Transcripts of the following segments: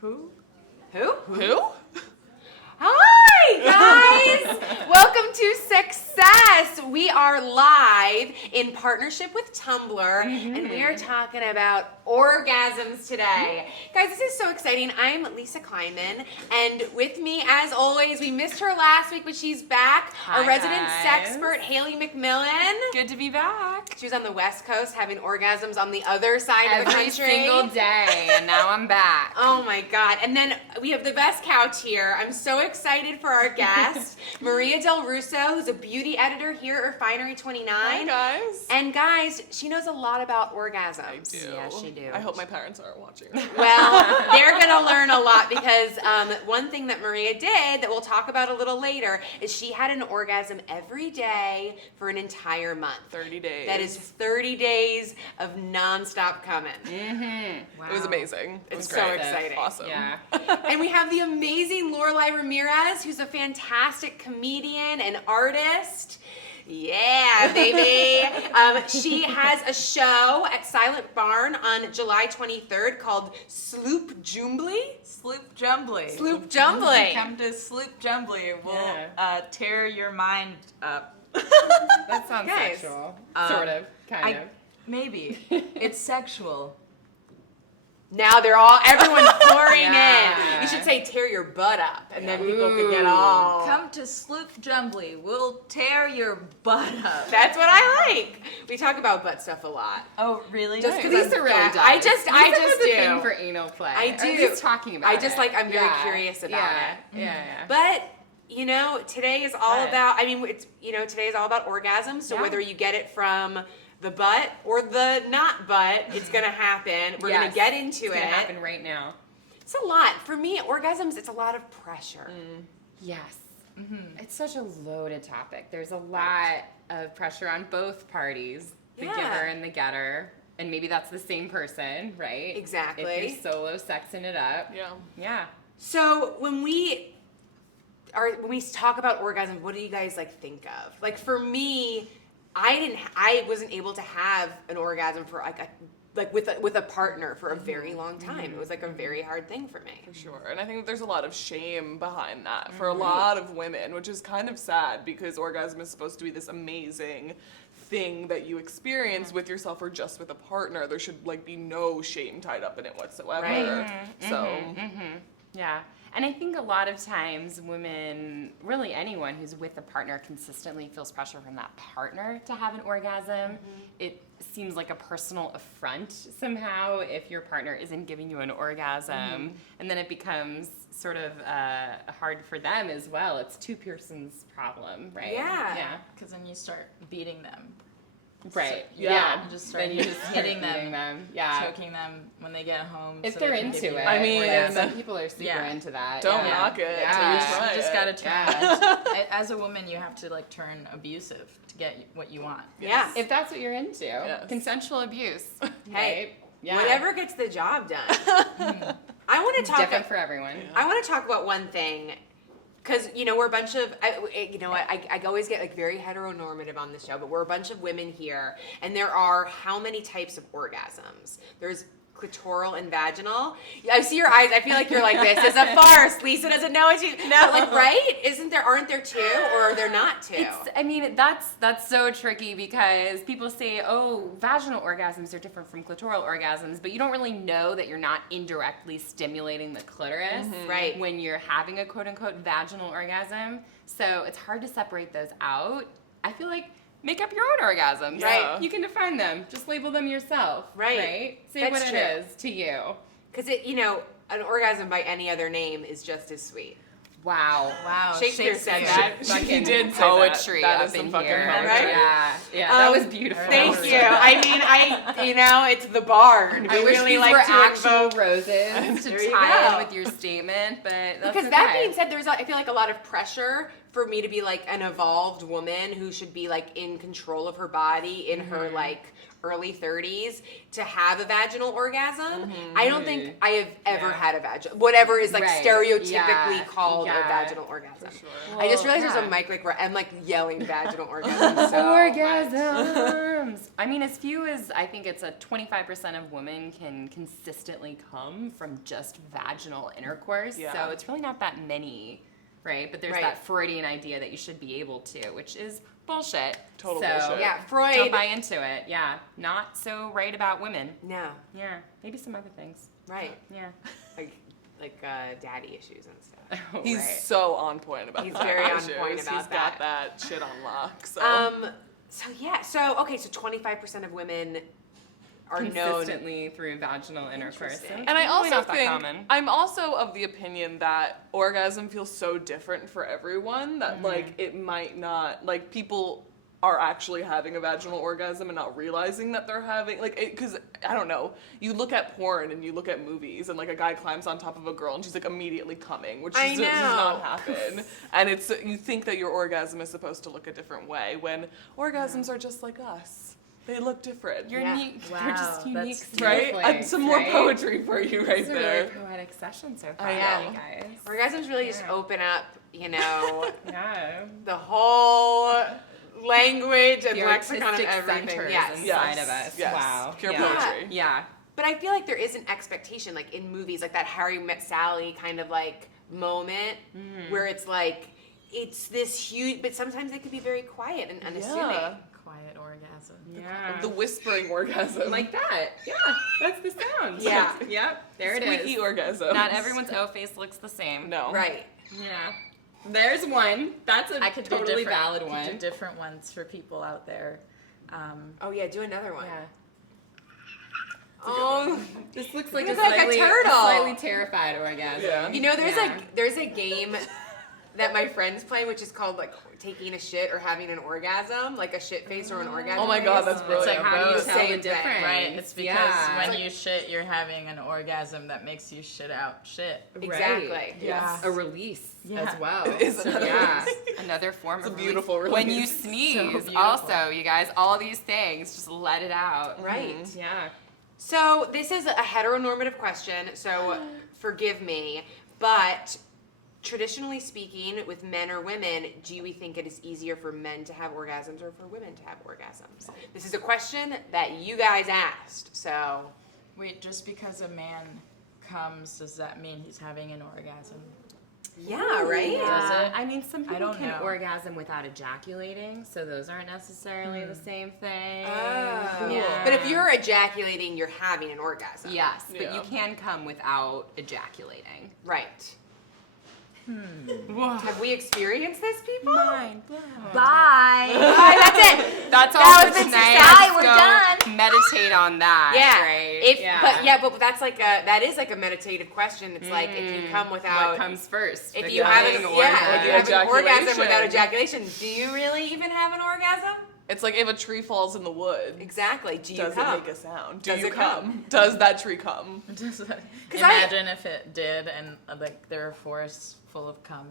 Who? Hi, guys! Welcome to Sexcess. We are live in partnership with Tumblr, and we are talking about orgasms today. Guys, this is so exciting. I'm Lisa Kleinman, and with me, as always, we missed her last week, but she's back. Hi, our resident guys. sexpert, Hayley MacMillen. Good to be back. She was on the West Coast having orgasms on the other side of the country. Every single day, and now I'm back. Oh my God. And then we have the best couch here. I'm so excited for our guest, Maria Del Russo, who's a beauty editor here at Refinery 29. Hi, guys. And guys, she knows a lot about orgasms. I do. Yeah, she do. I hope my parents aren't watching. Well, they're going to learn a lot because one thing that Maria did that we'll talk about a little later is she had an orgasm every day for an entire month. 30 days. That is 30 days of nonstop coming. It was amazing. It was It's great. so exciting. Awesome. Yeah. And we have the amazing Lorelei Ramirez, who's a fantastic comedian and artist. Yeah, baby. She has a show at Silent Barn on July 23rd called Sloop Jumbly. Sloop Jumbly. Sloop Jumbly. Come to Sloop Jumbly. We'll Yeah. tear your mind up. That sounds Guys, sexual. Sort of. Kind of. Maybe. It's sexual. Now everyone's pouring Yeah. in. You should say tear your butt up, and then people can get all. Come to Sloop Jumbly. We'll tear your butt up. That's what I like. We talk about butt stuff a lot. Oh, really? Just 'cause Lisa really fat. does. I just Lisa has a do. thing for anal play. I do. Or at least talking about it. I'm very curious about yeah. it. Yeah. But today is all Right. about. I mean, today is all about orgasms. So Yeah. whether you get it from the butt or the not butt, it's gonna happen. We're gonna Yes. get into It's it. gonna happen right now. It's a lot for me. Orgasms. It's a lot of pressure. Yes. It's such a loaded topic. There's a lot of pressure on both parties, the Yeah. giver and the getter. And maybe that's the same person, right? Exactly. If you're solo sexing it up. Yeah. Yeah. So when we talk about orgasm, what do you guys think of? Like for me, I wasn't able to have an orgasm for with a partner for a very long time. It was a very hard thing for me. For sure. And I think there's a lot of shame behind that for a lot of women, which is kind of sad because orgasm is supposed to be this amazing thing that you experience with yourself or just with a partner. There should be no shame tied up in it whatsoever. Right. So Yeah. And I think a lot of times women, really anyone who's with a partner consistently feels pressure from that partner to have an orgasm. It seems like a personal affront somehow if your partner isn't giving you an orgasm. And then it becomes sort of hard for them as well. It's two persons' problem, right? Yeah. Yeah. Because then you start beating them. Right. Yeah. You just start Then you just start hitting beating them, Yeah. choking them when they get home. If so they're they can give into you it. I mean, Like, some people are super Yeah. into that. don't yeah. knock it Yeah. till you You try just it. gotta turn. As a woman, you have to turn abusive to get what you want. Yeah. If that's what you're into. Yes. Consensual abuse. Hey, right? Yeah. whatever gets the job done. I want to It's talk. different for everyone. I want to talk about one thing, because we're a bunch of. I always get very heteronormative on the show, but we're a bunch of women here, and there are how many types of orgasms? There's clitoral and vaginal. I see your eyes. I feel like you're like, this is a farce. Lisa doesn't know what she. No, right? Aren't there two, or are there not two? That's so tricky because people say, oh, vaginal orgasms are different from clitoral orgasms, but you don't really know that you're not indirectly stimulating the clitoris Right. when you're having a quote-unquote vaginal orgasm. So it's hard to separate those out. I feel like make up your own orgasms. Right. You can define them. Just label them yourself. Right. Say That's what true. it is to you. Because an orgasm by any other name is just as sweet. Wow. Wow. Shakespeare said that. Fucking did say poetry that. That up is some in fucking here. poetry. Right? Yeah, that was beautiful. Thank you. I mean, it's the barn. I We wish really these like were to actual invoke. roses to There you tie go. in with your statement, but that's Because okay. that being said, I feel like a lot of pressure for me to be like an evolved woman who should be like in control of her body in her like early 30s to have a vaginal orgasm. I don't think I have ever had a vaginal, whatever is like stereotypically called a vaginal orgasm. Sure. I just realized there's a mic like where I'm like yelling vaginal orgasm. So Orgasms. I mean, as few as I think it's a 25% of women can consistently come from just vaginal intercourse. Yeah. So it's really not that many, right? But there's that Freudian idea that you should be able to, which is bullshit. Total so, bullshit. yeah, Freud. Don't buy into it. Yeah. Not so right about women. No, Yeah. Maybe some other things. right. Yeah. Like daddy issues and stuff. He's Right. so on point about He's that very on issues. point about He's got that shit on lock. So. So 25% of women are known. consistently through vaginal intercourse. Interesting. And I It's also not that think common. I'm also of the opinion that orgasm feels so different for everyone that like it might not like people are actually having a vaginal orgasm and not realizing that they're having like because I don't know, you look at porn and you look at movies and like a guy climbs on top of a girl and she's like immediately coming, which I does not know. happen. And it's you think that your orgasm is supposed to look a different way when orgasms are just like us. They look different. You're Yeah. unique. Wow, They're just unique that's- right? snowflakes, And some more right? poetry for you right This is a there. really poetic session so far, I know. guys. Orgasms really just Yeah. open up, Yeah. the whole language and The lexicon of artistic everything. centers Yes. inside of us. Yes. Wow. Pure yeah. poetry. Yeah. But I feel like there is an expectation, like in movies, like that Harry Met Sally kind of like moment where it's like, it's this huge, but sometimes they could be very quiet and unassuming. Yeah. Quiet orgasm. Yeah. The whispering orgasm. Like that. Yeah. That's the sound. Yeah. Yep. There it is. Squeaky orgasm. Not everyone's O face looks the same. No. Right. Yeah. There's one. That's a I could totally do valid could one. do different ones for people out there. Oh yeah, do another one. Yeah. Oh, This looks like, Looks a, like a slightly, turtle. slightly terrified orgasm. Yeah. you know, Yeah. there's a game that my friends play, which is called like taking a shit or having an orgasm, like a shit face or an orgasm. Oh my god, that's face. brilliant. It's like How do you both. tell Same the thing, difference? Right, it's because Yeah. when you shit, you're having an orgasm that makes you shit out shit. Exactly. Right. Yeah. A release Yeah. as well. It is So, a yeah. Another form It's of a beautiful When you release. sneeze, So beautiful. also, you guys, all these things, just let it out. Right. Yeah. So this is a heteronormative question, so forgive me, but traditionally speaking, with men or women, do we think it is easier for men to have orgasms or for women to have orgasms? This is a question that you guys asked, so Wait, just because a man comes, does that mean he's having an orgasm? yeah, right? Does it? I mean, some people don't can know. orgasm without ejaculating, so those aren't necessarily the same thing. Oh. Yeah. But if you're ejaculating, you're having an orgasm. Yes, but Yeah. you can come without ejaculating. Right. Whoa. Have we experienced this, people? Mind blown. Bye. Alright, that's it. That's all That for was the tonight. society. Let's We're go meditate on that. Yeah. Right? But that's like that is like a meditative question. It's like if you come without What comes first? if The you have coming an, or if you have an orgasm ejaculation. without ejaculation, do you really even have an orgasm? It's like if a tree falls in the woods. Exactly. Do you Does come? it make a sound? Does you it come? come? Does that tree come? Imagine if it did, and like there are forests full of cum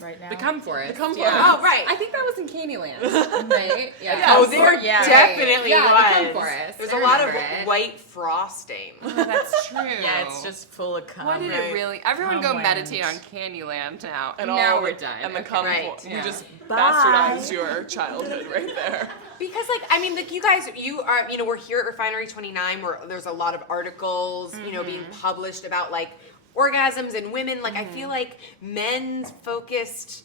right now. The cum forest. The cum yeah. Oh, right. I think that was in Candyland, right? Yeah. Oh, there Yeah. definitely Yeah, the cum was. forest. There's I a lot of remember it. white frosting. Oh, that's true. Yeah, it's just full of cum. What did Right. it really? Everyone go Cum meditate on winds. Candyland now. And now all- we're done. And the Okay. cum. Right. You Yeah. just Bye. bastardized your childhood right there. Because, like, I mean, like, you guys, you are, we're here at Refinery 29 where there's a lot of articles, being published about, like, orgasms and women. Like, I feel like men's focused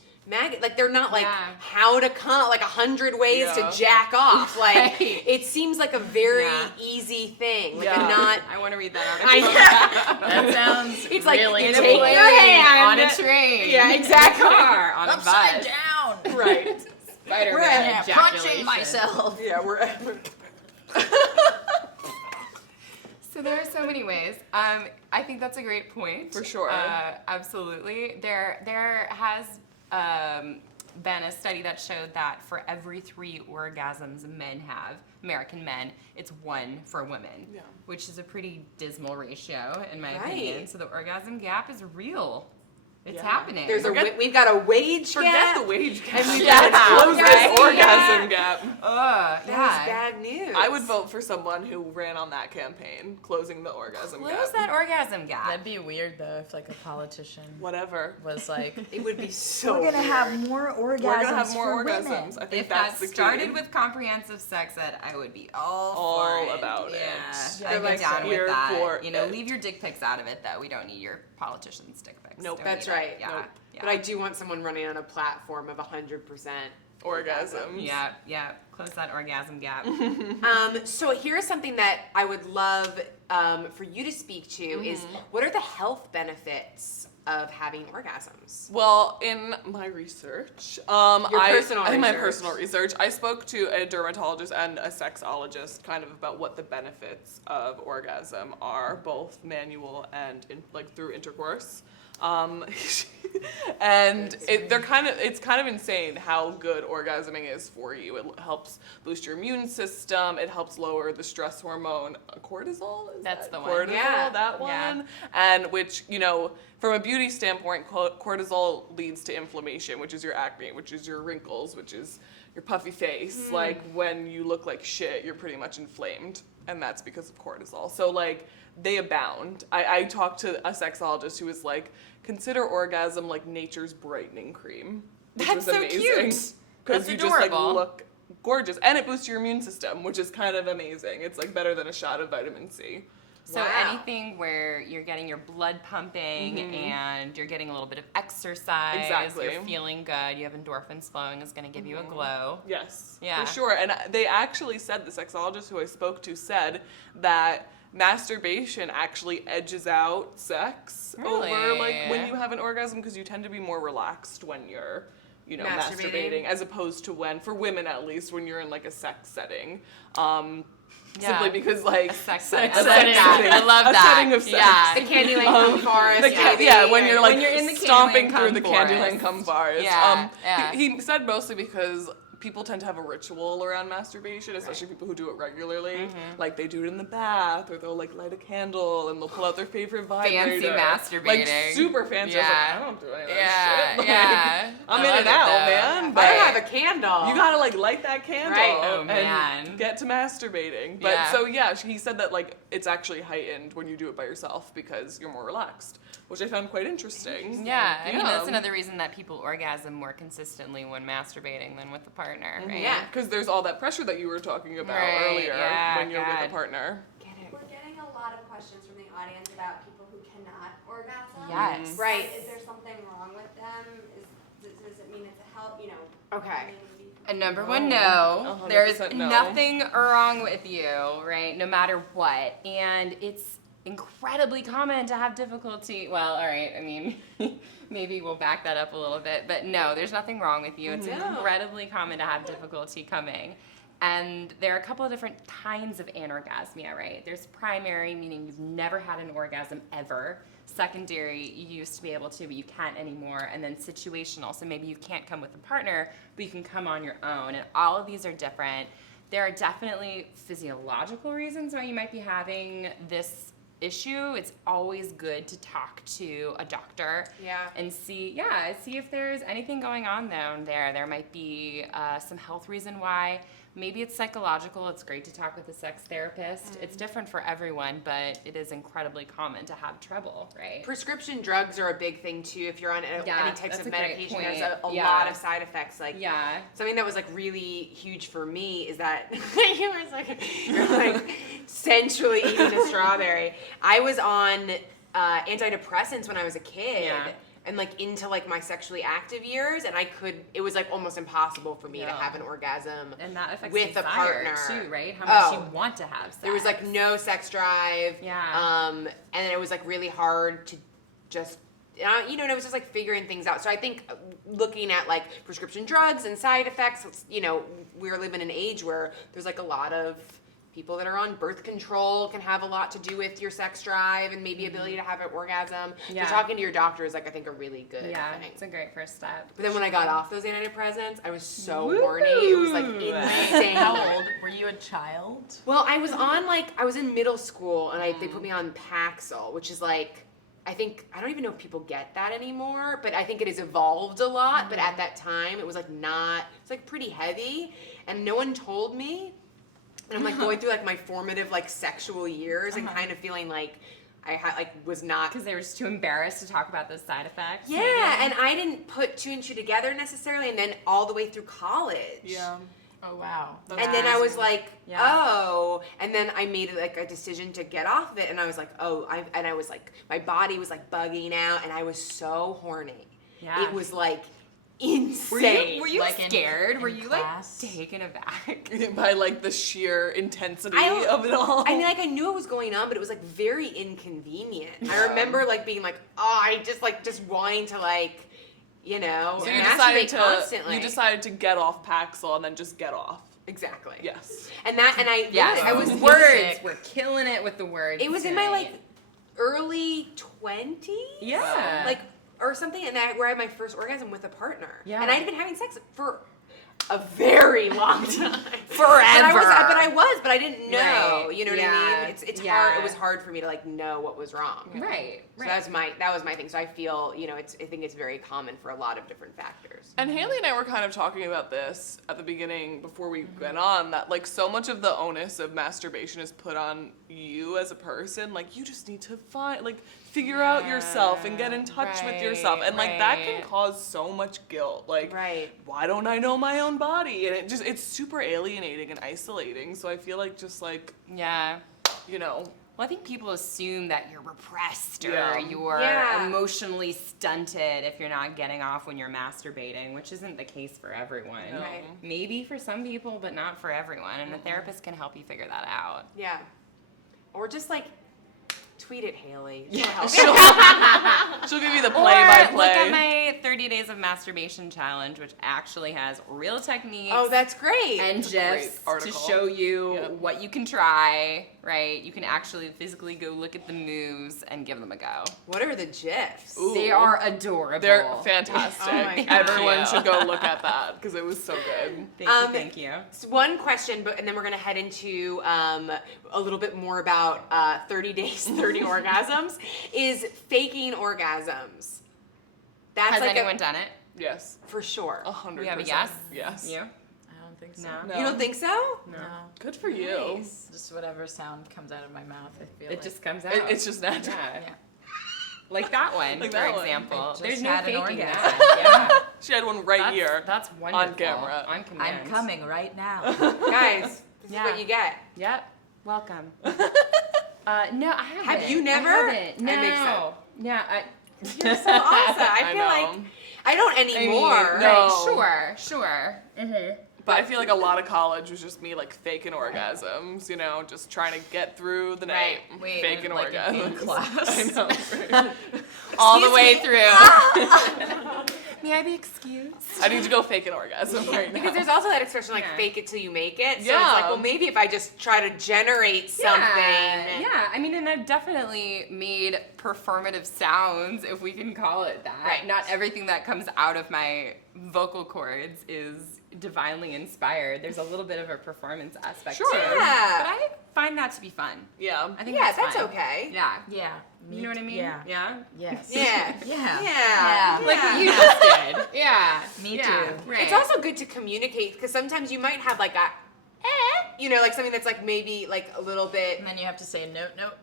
like, they're not, like, Yeah. how to come, like, 100 ways Yeah. to jack off. Like, Right. it seems like a very Yeah. easy thing. Like, Yeah. a not, I want to read that I article. That sounds It's like, really you In a take cool. your hand. on a train. Yeah, exactly. In a car, on a Upside bus. down. Right. Spider-Man Yeah, Punching ejaculation. myself. Yeah, we're. So there are so many ways. I think that's a great point. For sure. Absolutely. There has been a study that showed that for every 3 orgasms men have, American men, it's 1 for women, Yeah. which is a pretty dismal ratio in my Right. opinion. So the orgasm gap is real. It's Yeah. happening. We've got a wage Forget gap. the wage gap. And we've Yeah. got a Close close this orgasm gap. That yeah. is bad news. I would vote for someone who ran on that campaign, closing the orgasm Close gap. that orgasm gap. That'd be weird though if like a politician Whatever. was like, It would be so We're gonna weird. have more orgasms. We're gonna have more for orgasms. women. I think If that's that the started key. with comprehensive sex ed, I would be all All for it. about it. Yeah, They're I'd be like, down here with that. for You know, it. leave your dick pics out of it, though. We don't need your politicians' dick pics. Nope. Don't That's need it. right. Yeah. Nope. Yeah. But I do want someone running on a platform of 100% Orgasms. Yeah. Close that orgasm gap. So here's something that I would love for you to speak to is what are the health benefits of having orgasms? Well, in my research, personal in my research. personal research, I spoke to a dermatologist and a sexologist, kind of about what the benefits of orgasm are, both manual and through intercourse. And it's kind of insane how good orgasming is for you. It helps boost your immune system. It helps lower the stress hormone cortisol. That's the one. Cortisol, Yeah. that one. Yeah. And which, from a beauty standpoint, cortisol leads to inflammation, which is your acne, which is your wrinkles, which is your puffy face. Like when you look like shit, you're pretty much inflamed, and that's because of cortisol. So they abound. I talked to a sexologist who was like, consider orgasm like nature's brightening cream. Which That's was so amazing. cute. Because That's you adorable. just look gorgeous, and it boosts your immune system, which is kind of amazing. It's better than a shot of vitamin C. So Wow. anything where you're getting your blood pumping and you're getting a little bit of exercise, Exactly. you're feeling good, you have endorphins flowing, is going to give you a glow. Yes, Yeah. for sure. And they actually said, the sexologist who I spoke to said that masturbation actually edges out sex over Really? when you have an orgasm, because you tend to be more relaxed when you're Masturbating? masturbating, as opposed to for women at least, when you're in a sex setting. Yeah. Simply because Sex setting. I sex love that. setting. I love A that. setting of sex. Yeah. The Candyland Cum Forest. maybe, when you're When you're in the stomping Candyland through the Cum Candyland Forest. Cum Forest. Yeah, yeah. He said mostly because people tend to have a ritual around masturbation, especially people who do it regularly. Mm-hmm. Like they do it in the bath, or they'll light a candle and they'll pull out their favorite vibrator. Fancy masturbating. Super fancy. I was Yeah. I don't do any of Yeah, that shit. yeah. I'm I in love and it, out, though. man. I But don't have a candle. you gotta light that candle Right. Oh, and man. get to masturbating. But Yeah. so he said that it's actually heightened when you do it by yourself because you're more relaxed, which I found quite interesting. Yeah, I mean, that's another reason that people orgasm more consistently when masturbating than with a partner, right? Yeah. Because there's all that pressure that you were talking about Right, earlier yeah, when you're with God. a partner. We're getting a lot of questions from the audience about people who cannot orgasm. Yes. Right. Is there something wrong with them? Does it mean it's a health, Okay. And number one, no. 100% There's no. nothing wrong with you, right? No matter what. And it's incredibly common to have difficulty. Well, all right, I mean, maybe we'll back that up a little bit. But no, there's nothing wrong with you. It's incredibly common to have difficulty coming. And there are a couple of different kinds of anorgasmia, right? There's primary, meaning you've never had an orgasm ever. Secondary, you used to be able to, but you can't anymore. And then situational, so maybe you can't come with a partner, but you can come on your own. And all of these are different. There are definitely physiological reasons why you might be having this issue. It's always good to talk to a doctor and see if there's anything going on down there. There might be some health reason why. Maybe it's psychological. It's great to talk with a sex therapist. It's different for everyone, but it is incredibly common to have trouble, right? Prescription drugs are a big thing too. If you're on any types that's of a great medication, there's point. a Yeah. lot of side effects. Yeah. Something that was really huge for me is that you're sensually eating a strawberry. I was on antidepressants when I was a kid. Yeah. And into my sexually active years, and it was almost impossible for me to Yeah. have an orgasm And that affects with a desire partner too, right? How much Oh. you want to have sex. There was no sex drive. Yeah. And then it was really hard to just, and it was just figuring things out. So I think looking at prescription drugs and side effects, we're living in an age where there's a lot of people that are on birth control can have a lot to do with your sex drive and maybe ability to have an orgasm. Yeah. So talking to your doctor is I think a really good Yeah, thing. it's a great first step. But then when I got off those antidepressants, I was so horny. It was insane. how old were you? A child? Well, I was on I was in middle school and they put me on Paxil, which is I don't even know if people get that anymore, but I think it has evolved a lot. But at that time, it was like it's like pretty heavy, and no one told me. And I'm like going through like my formative like sexual years and kind of feeling like I was not, Because they were just too embarrassed to talk about those side effects. yeah, maybe. and I didn't put 2 and 2 together necessarily, and then all the way through college. Yeah. Oh wow. And then I was like, Yeah. oh, and then I made like a decision to get off of it, and I was like, oh, I was like, my body was like bugging out, and I was so horny. Yeah. It was like insane. Were you Like in- scared? in Were you class? like taken aback? By like the sheer intensity I- of it all. I mean, like I knew what was going on, but it was like very inconvenient. I remember like being like, oh, I just wanting to like, you know, So you masturbate decided to constantly. get off Paxil and then just get off. Exactly. Yes. And I Yes. I was words. We're killing it with the words. It was in my like tonight. early 20s. Yeah. Like or something, and where I had my first orgasm with a partner. Yeah. And I'd been having sex for a very long time. Forever. But I didn't know. Right. You know what Yeah. I mean? It's Yeah. hard. It was hard for me to like know what was wrong. Right. So that was my thing. So I feel, you know, I think it's very common for a lot of different factors. And Hayley and I were kind of talking about this at the beginning before we went on, that like so much of the onus of masturbation is put on you as a person. Like you just need to figure out yourself and get in touch with yourself. And like that can right. cause so much guilt. Like Right. why don't I know my own body? And it's super alienating and isolating. So I feel like just like, Yeah. you know, Well, I think people assume that you're repressed or Yeah. you're Yeah. emotionally stunted if you're not getting off when you're masturbating, which isn't the case for everyone. No. Right. Maybe for some people, but not for everyone. And a therapist can help you figure that out. Yeah. Or just like tweet at Hayley. Yeah. She'll help. she'll give you the Or play-by-play. look at my 30 Days of Masturbation Challenge, which actually has real techniques. Oh, that's great. and It's a great GIFs to article. show you Yep. what you can try, right? You can actually physically go look at the moves and give them a go. What are the GIFs? Ooh. They are adorable. They're fantastic. Oh my Everyone God. should go look at that because it was so good. Thank you. So one question, and then we're going to head into a little bit more about 30 Days, 30 Orgasms, is faking orgasms. That's Has like anyone done it? Yes, for sure. 100%. We have a yes? Yes. You? I don't think so. No. No. You don't think so? No. Good for you. Nice. Just whatever sound comes out of my mouth, I feel It like. just comes out. It's just natural. Yeah. Yeah. Like that one, Like for that one. example. I just There's no had an faking orgasm. that. Yeah. She had one right here. That's wonderful. camera. On command. I'm coming right now. Guys, this Yeah. is what you get. Yep. Welcome. No, I haven't. Have you never? I haven't. No. That makes sense. Yeah. You're so awesome. I feel know. like I don't anymore. Right, No. sure. Mm-hmm. But I feel like a lot of college was just me like faking orgasms, you know, just trying to get through the night. Wait, faking like in orgasms. class? I know. Right? All the Excuse way me? through. May I be excused? I need to go fake an orgasm right now. Because there's also that expression like Yeah. fake it till you make it. So Yeah. it's like, well, maybe if I just try to generate something. Yeah, I mean, and I've definitely made performative sounds, if we can call it that. Right. Not everything that comes out of my vocal cords is divinely inspired. There's a little bit of a performance aspect Sure. too. Yeah. But I find that to be fun. Yeah. I think Yeah, that's that's fine. okay. Yeah. Yeah. You know what I mean? Yeah. Yeah? Yes. Yeah. Yeah. Yeah. Like Yeah. what you just did. Yeah. Me Yeah, too. Right. It's also good to communicate because sometimes you might have like a, you know, like something that's like maybe like a little bit, And then you have to say, nope,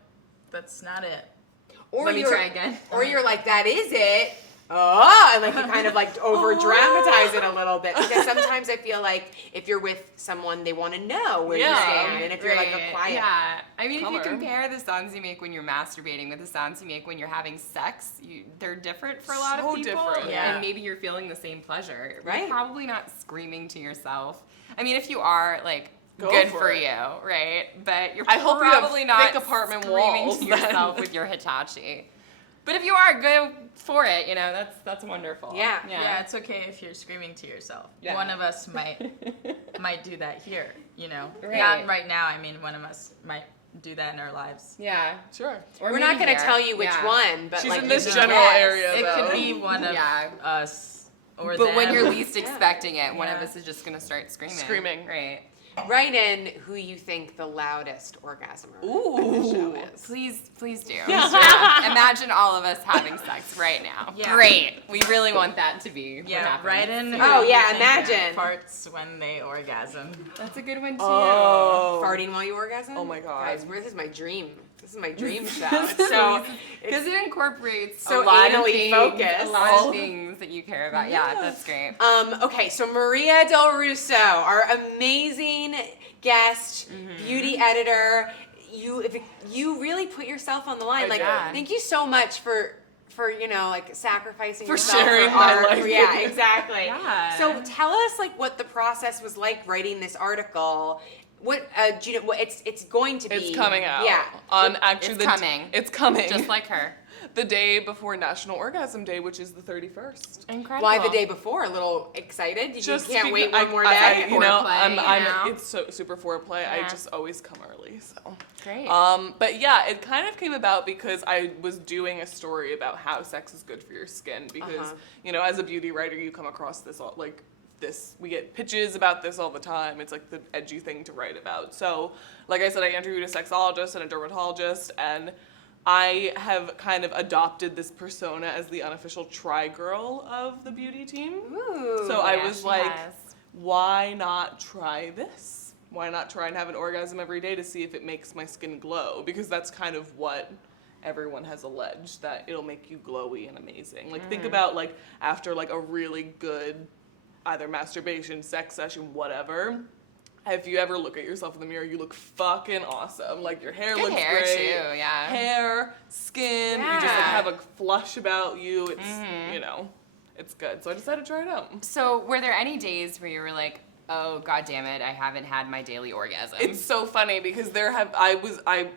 that's not it. or Let me you're, try again. or you're like, that is it. Oh, and like you kind of like over dramatize it a little bit because sometimes I feel like if you're with someone, they want to know where you Yeah. stand, and if you're like a Right. quiet, Yeah. I mean, if Color. you compare the sounds you make when you're masturbating with the sounds you make when you're having sex, they're different for a lot So of people. different. Yeah. And maybe you're feeling the same pleasure. Right. You're probably not screaming to yourself. I mean, if you are, like, Go good for for it. you, right? But you're I hope you have probably not thick apartment screaming walls to then. yourself with your Hitachi. But if you are, go for it. You know, that's wonderful. Yeah. Yeah, it's okay if you're screaming to yourself. Yeah. One of us might do that here, you know. Right. Not right now. I mean, one of us might do that in our lives. Yeah. Sure. Or we're not maybe going to here. tell you which Yeah. one, but She's like in this you general guess. area. It though. could be one of Yeah. us or But them. when you're least expecting it, one of Yeah. us is just gonna start screaming. Screaming. Right. Write in who you think the loudest orgasmer Ooh. in the show is. Please do. Yeah. Imagine all of us having sex right now. Yeah. Great. We really want that to be. what Yeah, happens. right in. Oh, who yeah, you think imagine. farts when they orgasm. That's a good one too. Oh. Farting while you orgasm? Oh my God. Guys, this is my dream. This is my dream show. So, Because it incorporates so a lot of anally things, focused. a lot of things that you care about. Yeah, that's great. okay, so Maria Del Russo, our amazing guest, beauty editor. You really put yourself on the line. I did. Thank you so much for sacrificing For yourself sharing for my art. life. Yeah, exactly. Yeah. So tell us what the process was like writing this article. What do you know? What it's going to be? It's coming out. Yeah. On actually It's coming. It's coming. Just like her. the day before National Orgasm Day, which is the 31st. Incredible. Why the day before? A little excited? You Just can't wait because one more day? It's so super foreplay. I Yeah. just always come early, so. Great. But yeah, it kind of came about because I was doing a story about how sex is good for your skin because, as a beauty writer, you come across this all, we get pitches about this all the time. It's like the edgy thing to write about. So, like I said, I interviewed a sexologist and a dermatologist, and I have kind of adopted this persona as the unofficial try-girl of the beauty team. Ooh. So I yeah, was she like, has. why not try this? Why not try and have an orgasm every day to see if it makes my skin glow? Because that's kind of what everyone has alleged, that it'll make you glowy and amazing. Like, think about, after, a really good either masturbation, sex session, whatever. If you ever look at yourself in the mirror, you look fucking awesome. Like, your hair Good looks hair, great. too, yeah. Hair, skin, you just, Yeah. have a flush about you. It's, it's good. So I decided to try it out. So, were there any days where you were like, oh, god damn it, I haven't had my daily orgasm? It's so funny because I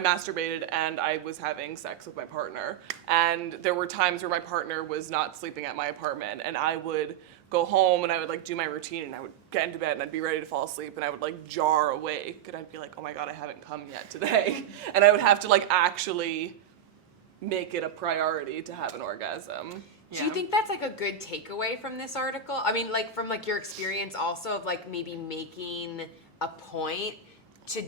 masturbated and I was having sex with my partner, and there were times where my partner was not sleeping at my apartment, and I would go home and I would do my routine, and I would get into bed and I'd be ready to fall asleep, and I would jar awake, and I'd be like, oh my god, I haven't come yet today, and I would have to actually make it a priority to have an orgasm. Do you think that's a good takeaway from this article? I mean, from your experience also of maybe making a point to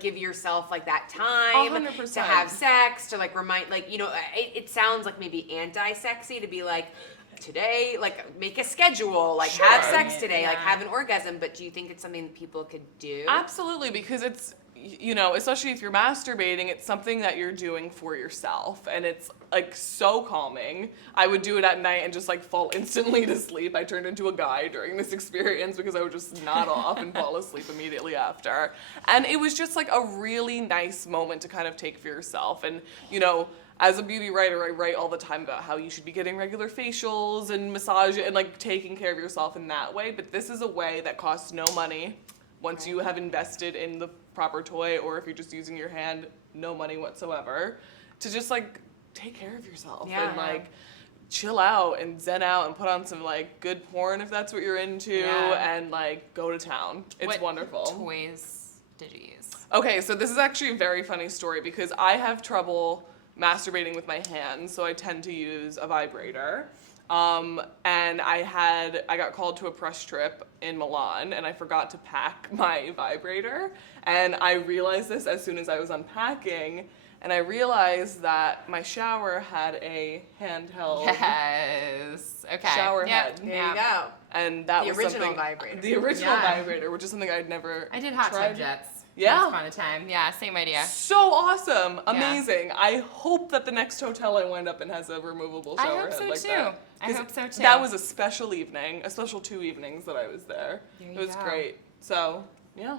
give yourself that time 100%. to have sex, to remind, it sounds maybe anti-sexy to be today, make a schedule, have sex today, have an orgasm, but do you think it's something that people could do? Absolutely, because it's, especially if you're masturbating, it's something that you're doing for yourself, and it's so calming. I would do it at night and just fall instantly to sleep. I turned into a guy during this experience because I would just nod off and fall asleep immediately after. And it was just a really nice moment to kind of take for yourself. And, as a beauty writer, I write all the time about how you should be getting regular facials and massage and taking care of yourself in that way. But this is a way that costs no money once you have invested in the proper toy, or if you're just using your hand, no money whatsoever, to just take care of yourself and chill out and zen out and put on some good porn if that's what you're into and go to town. It's what wonderful. Toys did you use? Okay, so this is actually a very funny story because I have trouble masturbating with my hands, so I tend to use a vibrator. And I got called to a press trip in Milan, and I forgot to pack my vibrator. And I realized this as soon as I was unpacking, and I realized that my shower had a handheld Yes. Okay. shower Yep. head. There you go. And that The was original something, vibrator. The original Yeah. vibrator, which is something I'd never I did hot tried. tub jets. Yeah. Once upon a time. Yeah, same idea. So awesome, amazing. I hope that the next hotel I wind up in has a removable I shower hope head so like too. that. I 'Cause hope so too. That was a special evening, a special 2 evenings that I was there. There It you was go. great. So, yeah.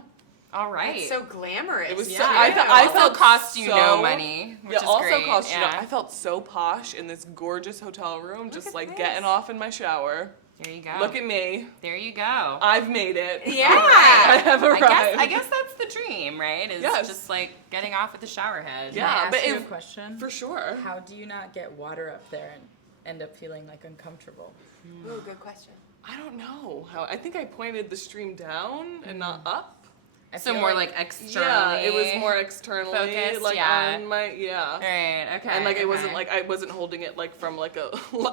All right. It's so glamorous. It was yeah. so, I also felt cost you so, no money, which is also great. cost you no, yeah. I felt so posh in this gorgeous hotel room, just at this. getting off in my shower. There you go. Look at me. There you go. I've made it. Yeah. I have I arrived. guess that's the dream, right? Is Yes. just getting off with the shower head. Yeah, Can I ask but you a if- question? For sure. How do you not get water up there and end up feeling uncomfortable? Ooh, good question. I don't know how. I think I pointed the stream down and not up. So feel more like externally. Yeah, it was more externally, focused, like yeah. on my Right. Okay. and like it wasn't okay. like I wasn't holding it like from like a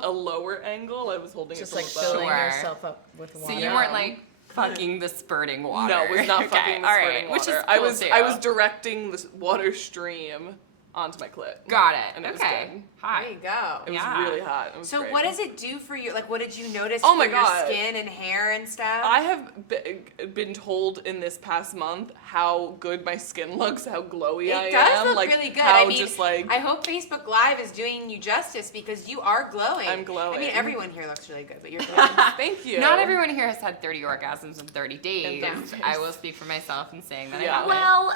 lower angle. I was holding just it like from above. filling Sure. yourself up with So water. you weren't like fucking the spurting water. No, it was not Okay, fucking the all squirting right, water. Which is I cool was too. I was directing the water stream onto my clit. Got it. And it was okay. good. Hot. There you go. It was Yeah. really hot. It was So great. what does it do for you? Like, what did you notice Oh for my your God. skin and hair and stuff? I have been told in this past month how good my skin looks, how glowy I It am. does look like, really good. How I mean, just like I hope Facebook Live is doing you justice because you are glowing. I'm glowing. I mean, everyone here looks really good, but you're glowing. thank you. Not everyone here has had 30 orgasms in 30 days. In 30 days. I will speak for myself in saying that Yeah. I haven't. well,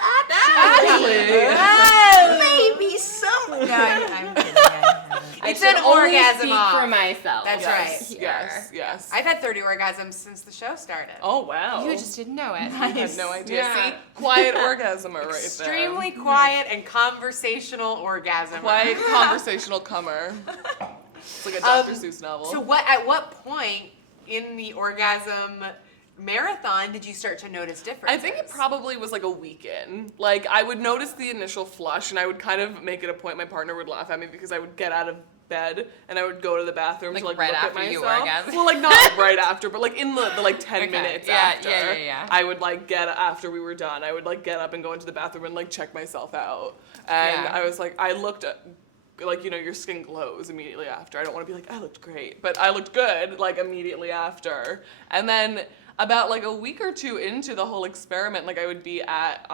Actually. maybe some. No, I'm kidding. I haven't. It's I an should only orgasm speak off. for myself. That's Yes, right. yes, yes. I've had 30 orgasms since the show started. Oh wow. You just didn't know it. I had no idea. Yeah. See, quiet orgasm right Extremely there. quiet and conversational orgasm. Quiet conversational comer. It's like a Dr. Seuss novel. So at what point in the orgasm marathon did you start to notice differences? I think it probably was like a weekend. Like I would notice the initial flush, and I would kind of make it a point. My partner would laugh at me because I would get out of bed and I would go to the bathroom Like to like right look after at you myself. orgasm? Well, like not right after, but like in the like 10 Okay. minutes Yeah, after. yeah. I would like get after we were done. I would like get up and go into the bathroom and like check myself out. And Yeah. I was like, I looked at. Like, you know, your skin glows immediately after. I don't want to be like, I looked great, but I looked good, like, immediately after. And then about, like, a week or two into the whole experiment, like, I would be at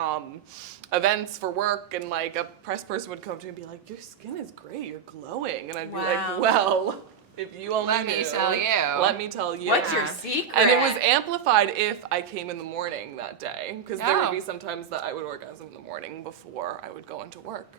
events for work, and, like, a press person would come to me and be like, your skin is great, you're glowing. And I'd be Wow. like, well, if you only Let me knew, tell you. Let me tell you. What's your Yeah. secret? And it was amplified if I came in the morning that day, because there would Oh. be sometimes that I would orgasm in the morning before I would go into work.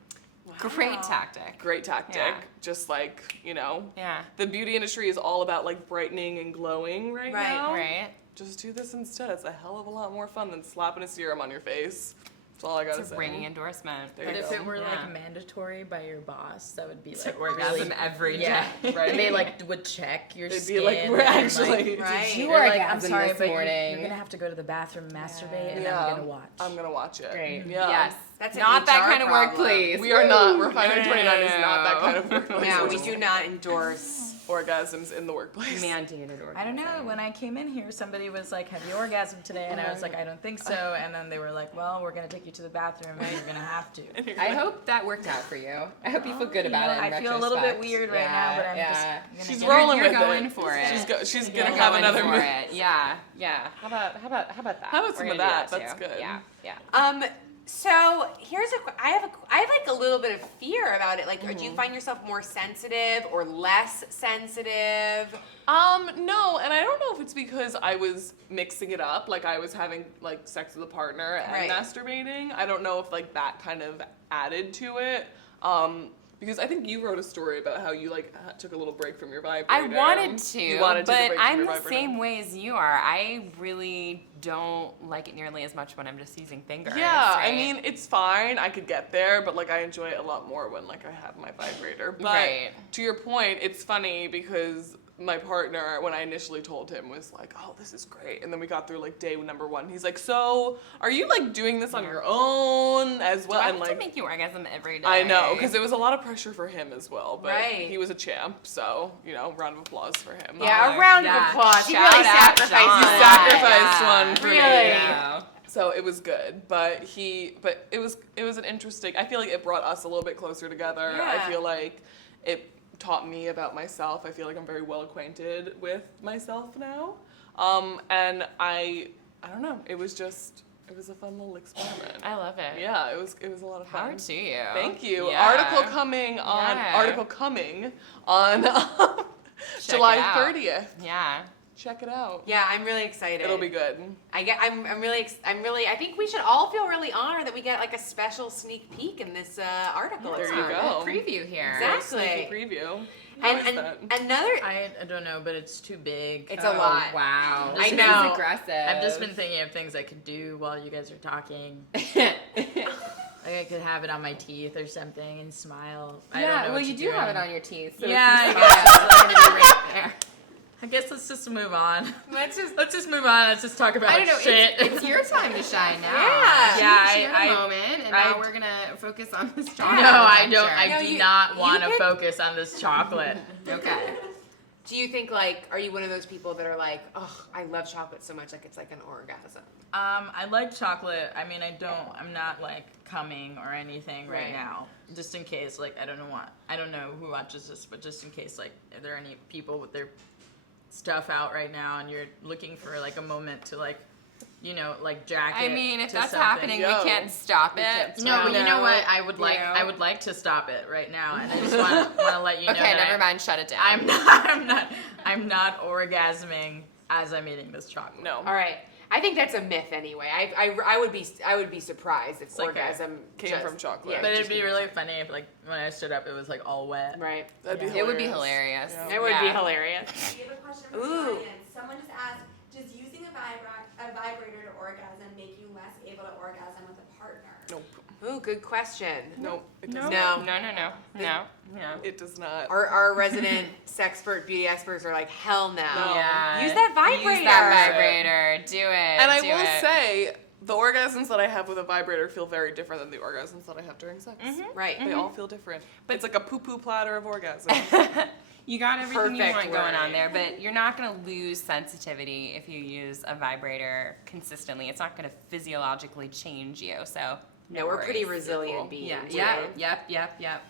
Great tactic. Great tactic. Yeah. Just like, you know, Yeah. the beauty industry is all about like brightening and glowing right Right, now. Right. Just do this instead. It's a hell of a lot more fun than slapping a serum on your face. That's all I gotta It's say. a ringing endorsement. There But you if go. it were Yeah. like mandatory by your boss, that would be like orgasm really, every yeah. day. Right. And they like would check your It'd skin. be like, we're and, actually. like, Right. you they're like, I'm orgasm sorry, this but morning. you're gonna have to go to the bathroom, masturbate, and Yeah. I'm gonna watch. I'm gonna watch it. Great. Yeah. Yes. That's an not that HR kind of problem. workplace. We are not. Woo! Refinery 29 is not that kind of workplace. Yeah, we do not endorse. Orgasms in the workplace. Mandated orgasm. I don't know. When I came in here, somebody was like, "Have you orgasmed today?" And I was like, "I don't think so." And then they were like, "Well, we're gonna take you to the bathroom, and you're gonna have to." I hope that worked out for you. I hope you feel good about it. In I feel a little bit retrospect. weird right now, but I'm just yeah. gonna She's get rolling You're with going it. for it. She's You're gonna have going another for move. it. Yeah. Yeah. How about that? How about We're some of gonna do that? too. That's good. Yeah. Yeah. So here's I have like a little bit of fear about it. Like, do you find yourself more sensitive or less sensitive? No, and I don't know if it's because I was mixing it up, like I was having like sex with a partner and Right. masturbating. I don't know if like that kind of added to it. Because I think you wrote a story about how you like took a little break from your vibrator. I wanted to, You wanted to take a but break from I'm your the vibrator. same way as you are. I really don't like it nearly as much when I'm just using fingers. Yeah, I right? mean it's fine. I could get there, but like I enjoy it a lot more when like I have my vibrator. But Right. to your point, it's funny because my partner, when I initially told him, was like, "Oh, this is great," and then we got through like day number 1. He's like, "So, are you like doing this on your own as well?" Do I And have to like, make you orgasm every day? I know, because it was a lot of pressure for him as well. But Right. he was a champ, so you know, round of applause for him. Yeah, a round of Yeah. applause. He Shout really out, sacrificed John. his He sacrificed Yeah. one for Really? me. Yeah. So it was good, but it was an interesting. I feel like it brought us a little bit closer together. I Yeah. feel like it taught me about myself. I feel like I'm very well acquainted with myself now, and I don't know. It was a fun little experiment. I love it. Yeah, it was a lot of fun. Power to you. Thank you. Yeah. Article coming on Check July it out. 30th. Yeah. Check it out. Yeah, I'm really excited. It'll be good. I think we should all feel really honored that we get like a special sneak peek in this article. There It's you on. go. Preview here. Exactly. Sneaky preview. How And, is that? another, I don't know, but it's too big. it's a lot. Wow. I This know. is aggressive. I've just been thinking of things I could do while you guys are talking. Like I could have it on my teeth or something and smile. I don't know yeah, well, what you to do have it on your teeth. So Yeah, if I you smile, it's gonna be right there. I guess let's just move on. Let's just. Let's just move on. Let's just talk about I don't know. shit. It's your time to shine now. Yeah. She had a moment, and now I- we're gonna focus on this No, chocolate. I don't. adventure. I No, do you- not you want to pick- focus on this chocolate. Okay. Do you think like, are you one of those people that are like, oh, I love chocolate so much, like it's like an orgasm? I like chocolate. I mean, I'm not like coming or anything right Right. now. Just in case, like, I don't know who watches this, but just in case, like, are there any people with their stuff out right now and you're looking for like a moment to like, you know, like jack I it mean, if to that's something. happening, Yo. we can't stop it. can't stop No, but you know No. what? I would like You know? I would like to stop it right now, and I just want to let you know Okay, that never mind. Shut it down. I'm not orgasming as I'm eating this chocolate. No. All right. I think that's a myth anyway. I would be surprised if like orgasm came from chocolate. Yeah, But it'd just be came really from funny if, like, when I stood up, it was like all wet. right. That'd be Yeah. It would be hilarious. Yeah. It would be Yeah. hilarious. We have a question from Ooh. the audience. Someone just asked, does using a vibrator to orgasm make you less able to orgasm with a partner? Nope. Ooh, good question. Nope. It does No. not. No. It does not. Our resident sexpert, beauty experts are like, hell no. No. Yeah. Use that vibrator. Use that vibrator. Do it. And I do will it. say, the orgasms that I have with a vibrator feel very different than the orgasms that I have during sex. Right. They all feel different. But it's like a poo-poo platter of orgasms. You got everything you Perfect want going on word. there, but you're not going to lose sensitivity if you use a vibrator consistently. It's not going to physiologically change you. So No, we're pretty worries. resilient beings. Yeah. right? Yep.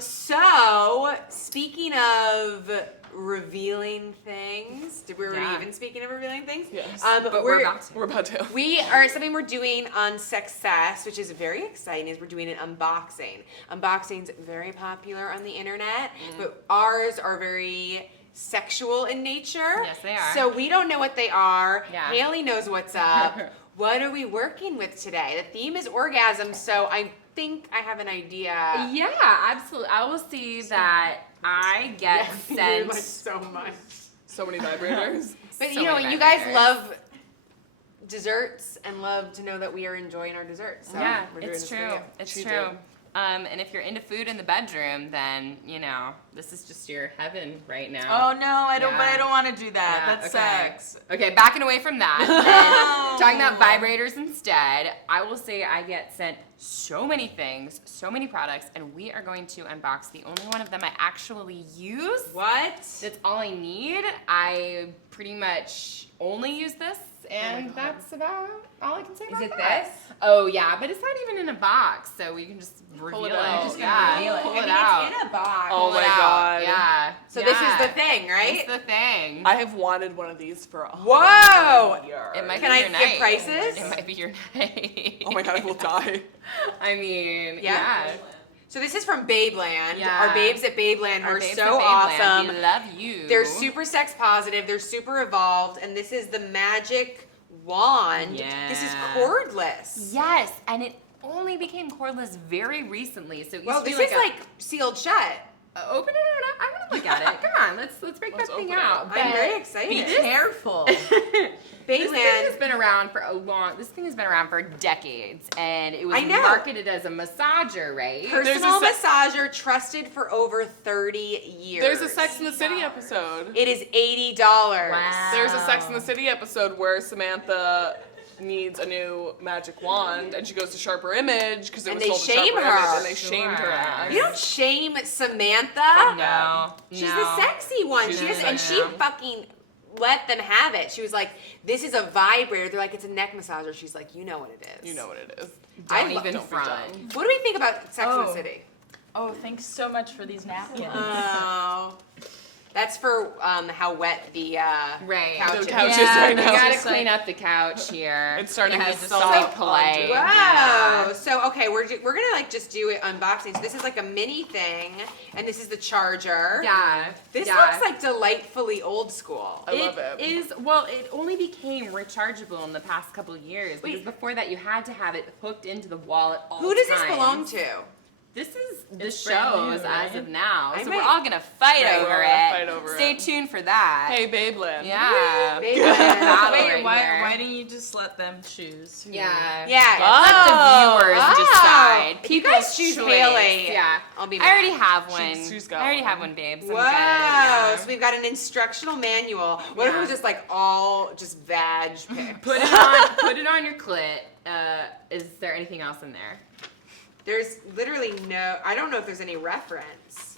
So speaking of revealing things, were we Yeah. even speaking of revealing things? Yes. But we're about to. We're about to. We are something we're doing on Sexcess, which is very exciting, is we're doing an unboxing. Unboxing's very popular on the internet, but ours are very sexual in nature. Yes, they are. So we don't know what they are. Yeah. Hayley knows what's up. What are we working with today? The theme is orgasm, so I think I have an idea. Yeah, absolutely. I will see that I get You sent. like so much. So many vibrators. But so you know, many you guys vibrators. love desserts and love to know that we are enjoying our desserts. So Yeah, we're doing it's this for true. you. It's She true. did. And if you're into food in the bedroom, then you know this is just your heaven right now. Oh no, I don't. But Yeah. I don't want to do that. Yeah, That's okay. sex. Okay, backing away from that. And talking about vibrators instead, I will say I get sent so many things, so many products, and we are going to unbox the only one of them I actually use. What? That's all I need. I pretty much only use this, and that's about all I can say about it that. this? Oh yeah, but it's not even in a box, so we can just reveal it it. out. Just gonna Yeah, reveal it. pull I mean, it out. it's in a box. Oh Pull my it out. God. Yeah. So this is Yeah. the thing, right? It's the thing. I have wanted one of these for a Whoa! year. It might Can be I your get night. prices? It might be your night. Oh my god, I will die. I mean, Yeah. yeah. So this is from Babeland. Yeah. Our babes at Babeland Our are babes so at Babeland, awesome. We love you. They're super sex positive. They're super evolved, and this is the magic wand. This is Yeah. cordless. Yes, and it only became cordless very recently. So it used Well, to be this is a- like sealed shut. Open it up. I'm gonna look at it. Come on, let's break Let's that thing open it. out. I'm very Be excited. careful. This thing has Babeland. been around for a long. This thing has been around for decades, and it was I know. marketed as a massager, right? Personal There's a massager trusted for over 30 years. There's a Sex in the City episode. It is $80. Wow. There's a Sex in the City episode where Samantha needs a new magic wand, and she goes to Sharper Image because it And was they sold to shame Sharper her. Image, and they shamed her Sure. ass. You don't shame Samantha. No, She's no. the sexy one. She's She doesn't, the- and she fucking let them have it. She was like, "This is a vibrator." They're like, "It's a neck massager." She's like, "You know what it is." You know what it is. Don't I even don't be front. dumb. What do we think about Sex in the Oh. City? Oh, thanks so much for these napkins. Oh, that's for how wet the Right. couch The is. couch is Yeah, right we now. gotta Just clean up the couch here. It's starting It to has to suck stay polite. onto it. Wow. So okay, we're gonna like just do it unboxing. So this is like a mini thing, and this is the charger. Yeah. This yeah. looks like delightfully old school. I love it. It is, well, it only became rechargeable in the past couple of years because Wait. before that you had to have it hooked into the wall at all Who does this times. belong to? This is the It's brand shows new, right? as of now, I so might- we're all gonna fight Right, over we're it. gonna fight over Stay it. tuned for that. Hey, Babeland. Yeah. Babe, Battle Wait, right why here. don't you just let them choose? Yeah. Yeah. Let the viewers decide. If you guys People's choose choice. Haley, Yeah. I'll be I already mad. have one. She's got I already one. have one, babes. I'm Whoa! good. Yeah. So we've got an instructional manual. What if it was just like all just vag pics? Put it on your clit. Is there anything else in there? There's literally no. I don't know if there's any reference.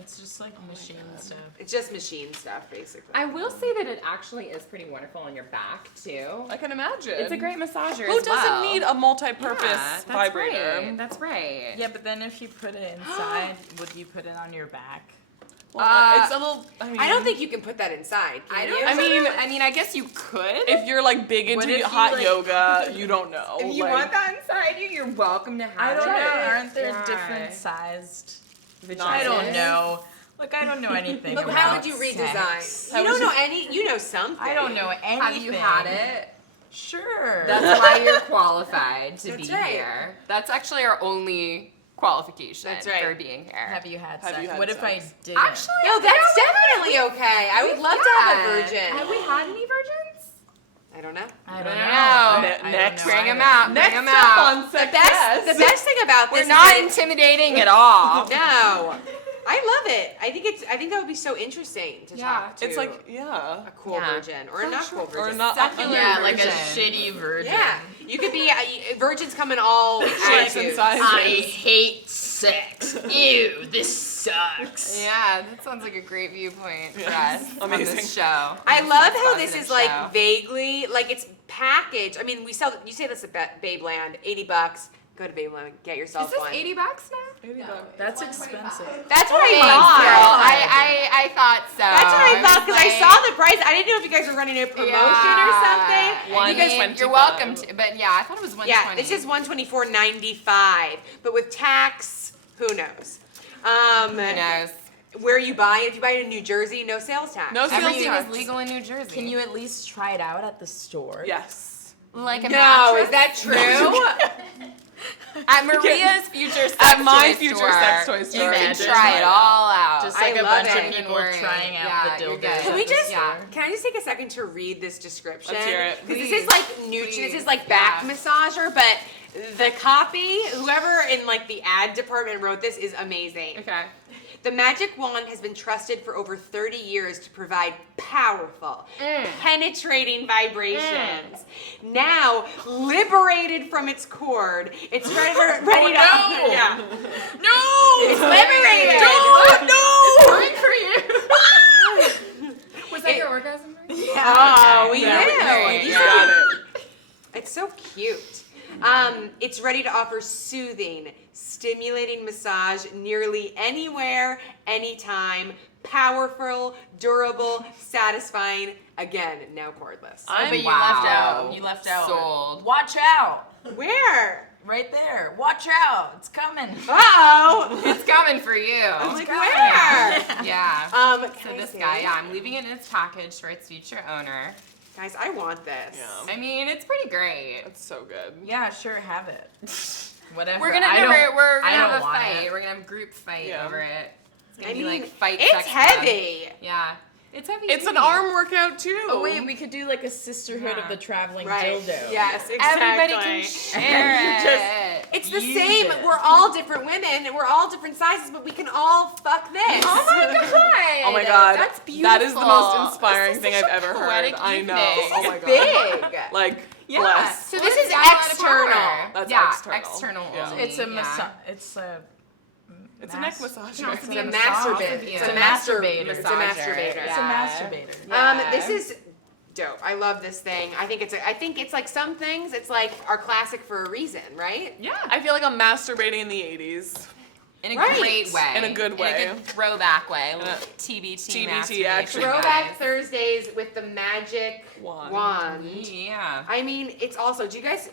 It's just like machine stuff. It's just machine stuff, basically. I will say that it actually is pretty wonderful on your back too. I can imagine. It's a great massager. Who as doesn't well. need a multi-purpose Yeah, that's vibrator? Right. That's right. Yeah, but then if you put it inside, would you put it on your back? Well, it's a little. I don't think you can put that inside. Can I you? don't. I mean, I guess you could. if you're like big What into if you, hot like- yoga, you don't know. If you like, want that inside you, you're welcome to have I don't it. know. Aren't there Yeah. different sized? Vaginas? I don't know. Look, I don't know anything. Look, about how would you redesign? sex. You don't know any. You know something. I don't know anything. Have you had it? Sure. That's why you're qualified to That's be right. here. That's actually our only qualification That's right. for being here. Have you had Have sex? you had What if I sex? didn't? Actually, No, that's definitely okay. I would love to have a Yeah. virgin. Have we had any virgins? I don't know. I I don't don't know. know. Ne- I next- don't know Bring them either. out. Bring them out. The best thing about this We're is not that intimidating at all. No, I love it. I think that would be so interesting to Yeah. talk to. It's like, yeah. a cool Yeah. virgin or a not cool virgin. Or not Succulent Yeah, virgin. like a shitty virgin. Yeah, you could be virgins come in all Shapes and attitudes. sizes. I hate sex. Ew, this sucks. Yeah, that sounds like a great viewpoint for us on Amazing. this show. I love how this Positive is like show. vaguely like it's packaged. I mean, you say this at Babeland, $80. Go to Babeland, get yourself Is this one. $80 now? No, That's it's expensive. That's what I Thanks, thought. girl. I thought so. That's what I thought because I was saw the price. I didn't know if you guys were running a promotion or something. One I mean, $125. you're welcome to, but yeah, I thought it was $120. Yeah, this is $124.95, but with tax, who knows? Who knows? Where you buy it? If you buy it in New Jersey, no sales tax. No sales Everything tax. is legal in New Jersey. Can you at least try it out at the store? Yes. like a No, mattress? is that true? At Maria's Future Sex At my Toy Future store, Sex Toy store. You can Imagine. try it all out. Just I like a love bunch it. of people Worry. trying out Yeah, the you're dildos. good. Can we at the just? store. Can I just take a second to read this description? Let's hear it. Because this Please. is like new. This Please. is like back Yeah. massager, but the copy, whoever in like the ad department wrote this, is amazing. Okay. The magic wand has been trusted for over 30 years to provide powerful, penetrating vibrations. Now, liberated from its cord, it's ready to. no! Yeah. No! It's liberated. Don't! Coming for you. Was that It- your orgasm? Oh, we Yeah, knew. you You got it. It's so cute. It's ready to offer soothing, stimulating massage nearly anywhere, anytime. Powerful, durable, satisfying. Again, now cordless. Oh, but you Wow. left out. You left out. Sold. Watch out! Where? Right there. Watch out! It's coming. Uh-oh. It's coming for you. I'm like, coming. where? Yeah. Can So I this see? guy, yeah, I'm leaving it in its package for its future owner. Guys, I want this. Yeah. I mean, it's pretty great. It's so good. Yeah, sure, have it. Whatever. We're gonna I we're I gonna don't have a want fight. it. We're gonna have a group fight Yeah. over it. It's gonna I be mean, like fight it's sex club. heavy. Yeah. It's heavy. It's an duty. arm workout too. Oh wait, we could do like a sisterhood Yeah. of the traveling Right. dildo. Yes, exactly. Everybody can share it. It's the Use same. it. We're all different women and we're all different sizes, but we can all fuck this. Oh my god! Oh my god. That's beautiful. That is the most inspiring This thing is I've such a ever heard. poetic I know. evening. Oh my god. Big. Like, Yeah. bless. So This this is is external. external. That's yeah, external. external. Yeah. only, It's a yeah. massage. It's a. It's a neck massager. Can also It's be a a masturbator. massager. It's a Yeah. masturbator. It's It's a massager. masturbator. It's a masturbator. Yeah. This is dope. I love this thing. I think it's like some things. It's like our classic for a reason, right? Yeah. I feel like I'm masturbating in the 80s. In a Right. great way. In a good way. In a good throwback way. A little Uh, TBT TBT masturbation, action. Throwback guys. Thursdays with the magic wand. Yeah. I mean, it's also. Do you guys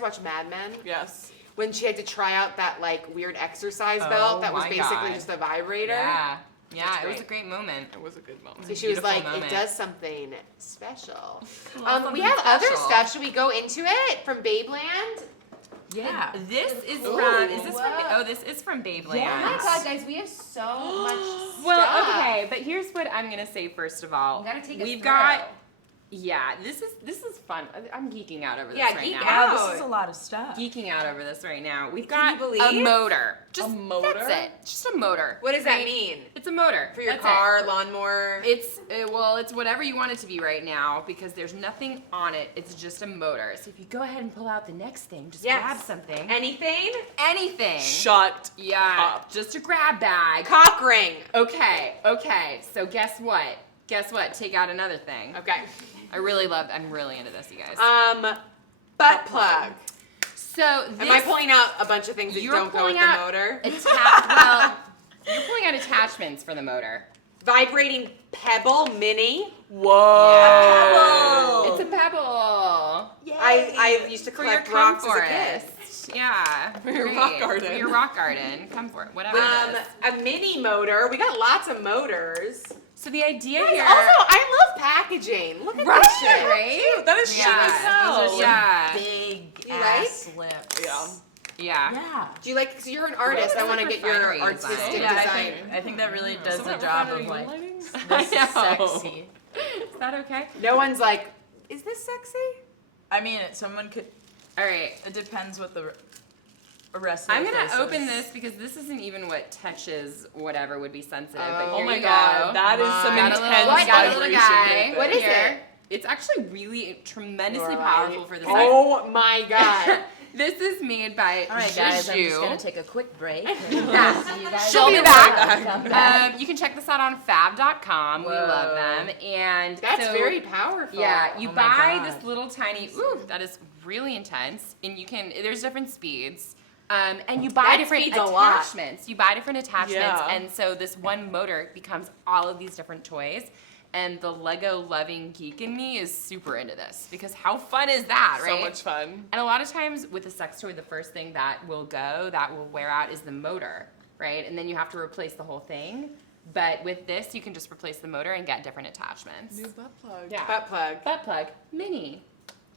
watch Mad Men? Yes. When she had to try out that like weird exercise Oh belt that was my basically God. just a vibrator. Yeah. Yeah, That's it was great. a great moment. It was a good moment. So she was Beautiful like, moment. it does something special. Love We something have other special. stuff. Should we go into it from Babeland? Yeah. This is Ooh. from. Is this from? Oh, this is from Babeland. Oh my god, guys, we have so much Well, stuff. okay, but here's what I'm gonna say first of all. You gotta take us We've through. got. Yeah, this is fun. I'm geeking out over this Yeah, right geek now. out. Wow, this is a lot of stuff. Geeking out over this right now. We've Can got you a believe? motor. Just A motor? That's it. Just a motor. What does that right? mean? It's a motor For your That's car, it. lawnmower? It's it's whatever you want it to be right now because there's nothing on it. It's just a motor. So if you go ahead and pull out the next thing, just Yes. grab something. Anything? Anything. Shut Yeah, up. just a grab bag. Cock ring. Okay. So guess what? Take out another thing. Okay. I'm really into this, you guys. Butt plug. So this, Am I pulling out a bunch of things that you're don't go with pulling the out motor? well, you're pulling out attachments for the motor. Vibrating pebble mini. Whoa. It's a pebble. I used to For your collect rocks as a kid. forest. Yeah. For your great. rock garden. For your rock garden. Come for it. Whatever it is. A mini motor. We got lots of motors. So the idea Guys, here. also, I love packaging. Look at right, this shit. right? That is shit as hell. Yeah. Big You ass lips. Yeah. Yeah. Yeah. Do you like? Because you're an artist. I It's want to like get your refinery design. artistic Yeah, design. I think that really does Some the of job that of like lighting? this is I know. sexy. Is that okay? No one's like, is this sexy? I mean, someone could. All right. It depends what the rest of I'm the gonna face open is. this because this isn't even what touches whatever would be sensitive. Oh. But Oh here my you god, go. that is some Got a intense little- Got a little vibration. guy. with What it. is Here. it? It's actually really tremendously Lorelei. powerful for the sex. Oh my god. This is made by All right, guys, I'm just Juju. gonna take a quick break. Yeah. See you guys. She'll be later. back. Come back. You can check this out on fab.com. We Whoa. love them. And That's so, very powerful. Yeah, you Oh my buy God. this little tiny, that is really intense. And you can, there's different speeds. And you buy That different speed's a lot. attachments. You buy different attachments. Yeah. And so this one motor becomes all of these different toys. And the Lego loving geek in me is super into this because how fun is that, right? So much fun. And a lot of times with a sex toy, the first thing that will wear out is the motor, right? And then you have to replace the whole thing. But with this, you can just replace the motor and get different attachments. New butt plug. Yeah. Butt plug. Butt plug, mini.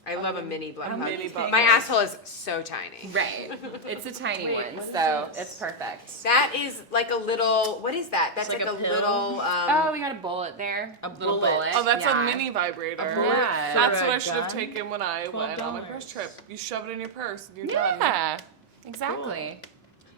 I love a mini butt a plug. mini butt My plug. asshole is so tiny. Right. It's a tiny Wait, one, what is so this? it's perfect. That is like a little. What is that? That's It's like, like a a pill? little. Oh, we got a bullet there. A little bullet. bullet. Oh, that's yeah. a mini vibrator. bullet Yeah. That's for what a I should have gun? taken when I went on my $12. first trip. You shove it in your purse and you're done. Yeah, exactly.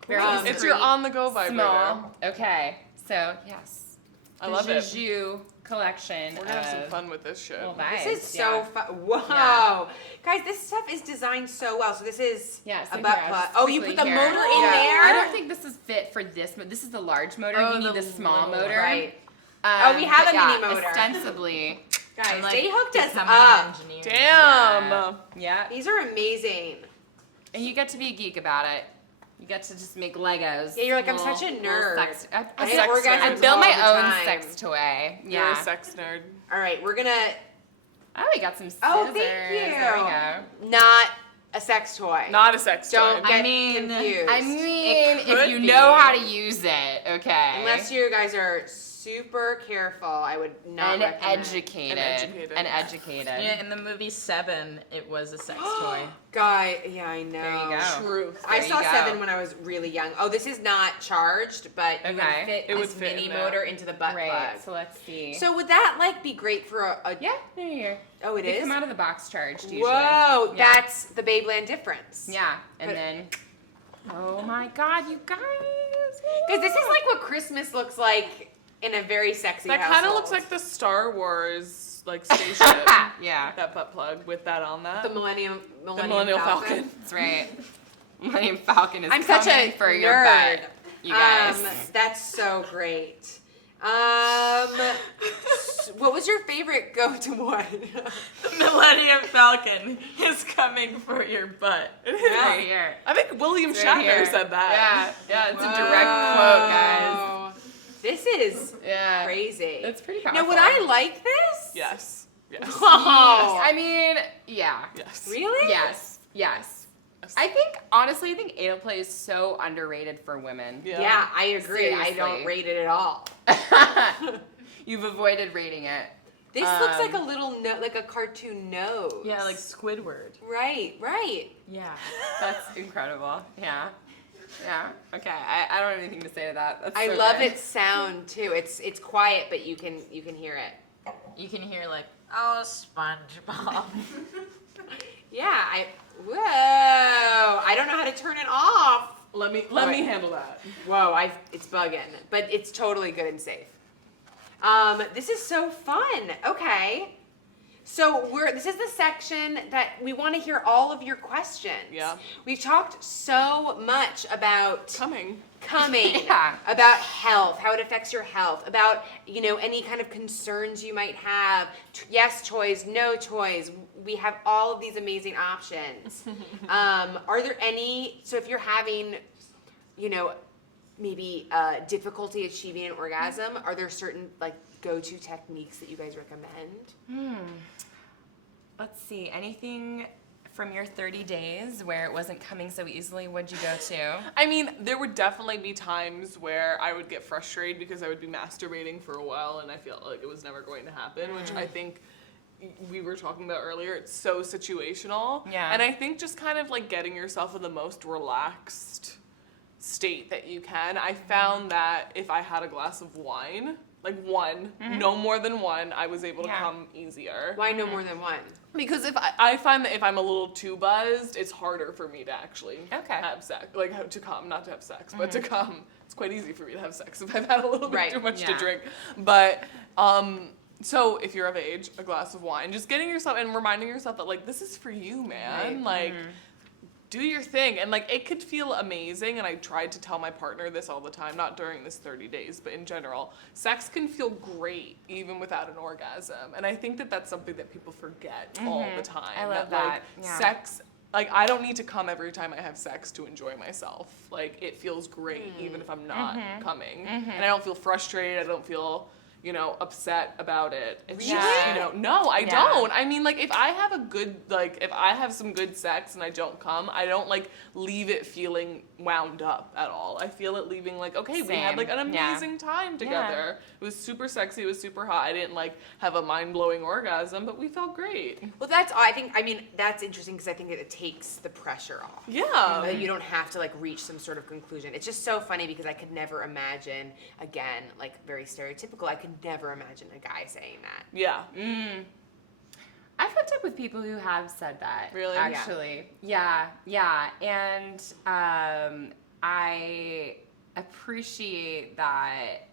Very It's your discreet, on-the-go vibrator. small. Okay, so yes. I love it. Juju collection. We're gonna have some of fun with this shit. little vibes. This is so yeah. fun. Whoa. Guys, this stuff is designed so well. So this is Yeah, so a butt here, I'll plug. just Oh, you quickly put the here. motor in Yeah. there? I don't think this is fit for this. This is the large motor. Oh, you need the the small little- motor. Right. Oh, we have but a mini motor. Ostensibly. Guys, I'm, like, they hooked us becoming an up. engineer. Damn. Yeah. These are amazing. And you get to be a geek about it. You get to just make Legos. Yeah, you're like, I'm Little- such a little nerd. Sex, I I, have sex orgasms I nerd. build all my the own time. sex toy. You're Yeah. a sex nerd. All right, we're gonna Oh, we got some scissors. Oh, thank There we you. go. not a sex toy. Not a sex Don't toy. get I mean- confused. I mean, if could you be. know how to use it, okay. Unless you guys are super careful, I would not and recommend. educated. And educated. Yeah, in the movie Seven, it was a sex toy. Guy, yeah, I know. There you go. Truth. I There saw you go. 7 when I was really young. Oh, this is not charged, but you would Okay. fit It would this fit mini in there. motor into the butt Right, plug. so let's see. So would that like be great for a yeah, here. Oh, it They is? come out of the box charged usually. Whoa, Yeah. that's the Babeland difference. Yeah, and But- then, oh my God, you guys. Because this is like what Christmas looks like in a very sexy That kind of household. looks like the Star Wars like spaceship. Yeah, That butt plug with that on that. the Millennium Millennial Falcon. that's right. Millennium Falcon is I'm such coming a for your nerd. butt, you guys. That's so great. What was your favorite go-to one? The Millennium Falcon is coming for your butt. It is. Yeah. Right here. I think William Right Shatner here. said that. Yeah, it's a direct quote, guys. Whoa. This is Yeah, crazy. it's pretty powerful. Now, would I like this? Yes. Yes. Oh. I mean, yeah. Yes. Really? Yes. Yes. I think, honestly, anal play is so underrated for women. Yeah, I agree. I don't Seriously. rate it at all. You've avoided rating it. This looks like a little like a cartoon nose. Yeah, like Squidward. Right. Yeah. That's incredible. Yeah. Yeah. Okay. I don't have anything to say to that. That's I so love good. its sound too. It's quiet, but you can hear it. You can hear like, oh, SpongeBob. Yeah. Whoa! I don't know how to turn it off. Let me handle that. Whoa! It's bugging, but it's totally good and safe. This is so fun. Okay. So this is the section that we want to hear all of your questions. Yeah. We've talked so much about Coming. Yeah. about health, how it affects your health, about, any kind of concerns you might have, yes toys, no toys. We have all of these amazing options. Are there any, so if you're having, maybe difficulty achieving an orgasm, are there certain go-to techniques that you guys recommend? Let's see. Anything from your 30 days where it wasn't coming so easily, what'd you go to? I mean, there would definitely be times where I would get frustrated because I would be masturbating for a while and I felt like it was never going to happen, which I think we were talking about earlier. It's so situational. Yeah. And I think just kind of like getting yourself in the most relaxed state that you can. I found that if I had a glass of wine, like one, no more than one, I was able to come easier. Why no more than one? Because if I find that if I'm a little too buzzed, it's harder for me to actually have sex, like to come, not to have sex, but to come. It's quite easy for me to have sex if I've had a little bit too much to drink. But so if you're of age, a glass of wine, just getting yourself and reminding yourself that like this is for you, man. Like do your thing. And like it could feel amazing, and I tried to tell my partner this all the time, not during this 30 days, but in general. Sex can feel great even without an orgasm. And I think that that's something that people forget all the time. I love Like, that. sex, like I don't need to come every time I have sex to enjoy myself. Like it feels great even if I'm not coming. And I don't feel frustrated. I don't feel upset about it. It's just, no, I don't. I mean, like, if I have some good sex and I don't come, I don't, like, leave it feeling wound up at all. I feel it leaving, like, okay, we had, like, an amazing time together. It was super sexy. It was super hot. I didn't, like, have a mind-blowing orgasm, but we felt great. Well, that's interesting because I think that it takes the pressure off. Yeah. That you don't have to, like, reach some sort of conclusion. It's just so funny because I could never imagine, again, like, very stereotypical, I could never imagine a guy saying that. Yeah. I've hooked up with people who have said that. Really? Actually. Yeah. And I appreciate that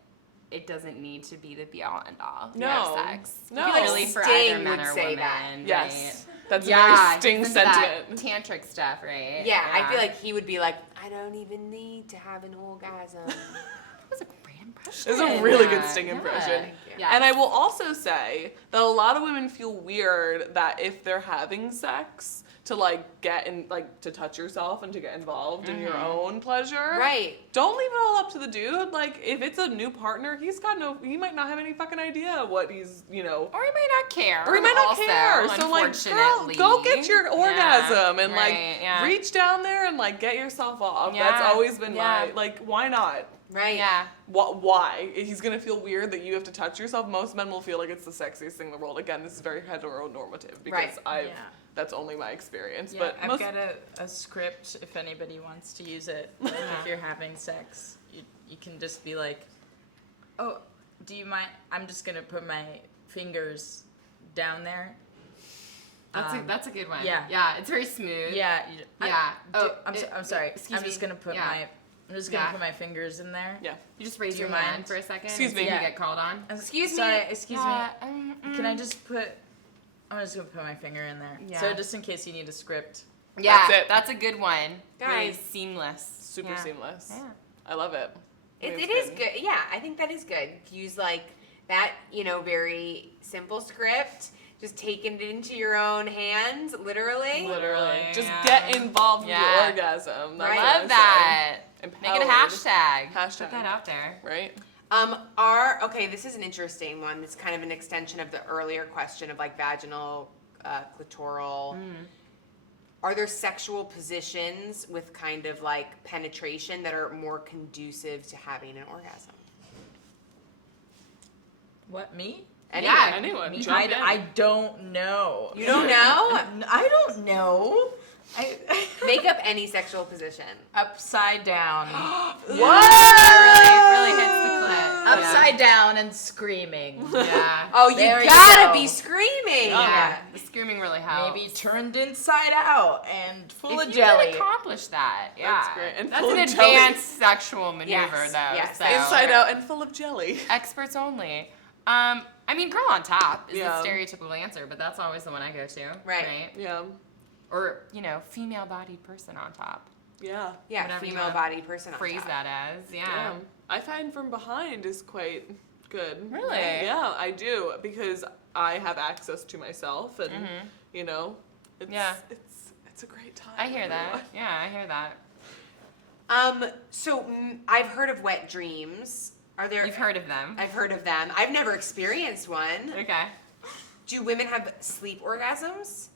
it doesn't need to be the be-all, end-all No. of sex. No. I feel like Really for Sting either men would or say women. that. Yes. That's Yeah, a very Sting he's into that sentiment. tantric stuff, right? Yeah, I feel like he would be like, I don't even need to have an orgasm. That was a great impression. It's a really good Yeah. Sting Yeah. impression. Yeah. And I will also say that a lot of women feel weird that if they're having sex, to like get in, like to touch yourself and to get involved in your own pleasure. Right. Don't leave it all up to the dude. Like if it's a new partner, he might not have any fucking idea what he's, Or he might not care. or he might not also, care. So like, girl, unfortunately. go get your orgasm Yeah, and right, yeah. reach down there and like get yourself off. Yeah, That's always been yeah. my, like, why not? Right. Yeah. Why? He's gonna feel weird that you have to touch yourself. Most men will feel like it's the sexiest thing in the world. Again, this is very heteronormative because Right. that's only my experience. Yeah, but I've most, got a script if anybody wants to use it. Like if you're having sex, you can just be like, oh, do you mind? I'm just going to put my fingers down there. That's a good one. yeah. Yeah, it's very smooth. Yeah. Yeah. I'm sorry. excuse I'm just me. going to put Yeah. I'm just going to put my fingers in there. yeah. You just raise Do you your hand mind? for a second. Excuse and me. see if Yeah. you get called on. Excuse me. Sorry, excuse me. Yeah, Can I just put? I'm just gonna put my finger in there. Yeah. So just in case you need a script. Yeah, That's it. that's a good one. Really Guys. seamless. Super Yeah. seamless. Yeah. I love it. I It think is it's good. Yeah, I think that is good. Use like that, very simple script. Just taking it into your own hands, literally. Literally. Yeah. Just get involved Yeah. with your orgasm. That's Right. what I Love that. say. Make it a Empowered. hashtag. Hashtag. Put that out there. Right? Okay, this is an interesting one. It's kind of an extension of the earlier question of like vaginal, clitoral. Are there sexual positions with kind of like penetration that are more conducive to having an orgasm? What, me? Anyone? Yeah. Anyone, I, jump in. I don't know. You don't know? I don't know. Make up any sexual position. Upside down. That really hits the clit. Upside down and screaming. Yeah. Oh, you There you gotta go. be screaming. Yeah. The screaming really helps. Maybe turned inside out and full if of you jelly. can accomplish that, yeah. That's great. And that's full an of jelly. advanced sexual maneuver, Yes, though. yes, so. that's Inside true. out and full of jelly. Experts only. I mean, girl on top is Yeah. the stereotypical answer, but that's always the one I go to. Right. Yeah. Or, female-bodied person on top. Yeah. Yeah, Whatever you female wanna body person on Phrase top. that as, yeah. Yeah. I find from behind is quite good. Really? Yeah, I do, because I have access to myself, and it's Yeah. it's a great time. I hear that. everyone. Yeah, I hear that. So I've heard of wet dreams. Are there? You've heard of them. I've heard of them. I've never experienced one. Okay. Do women have sleep orgasms?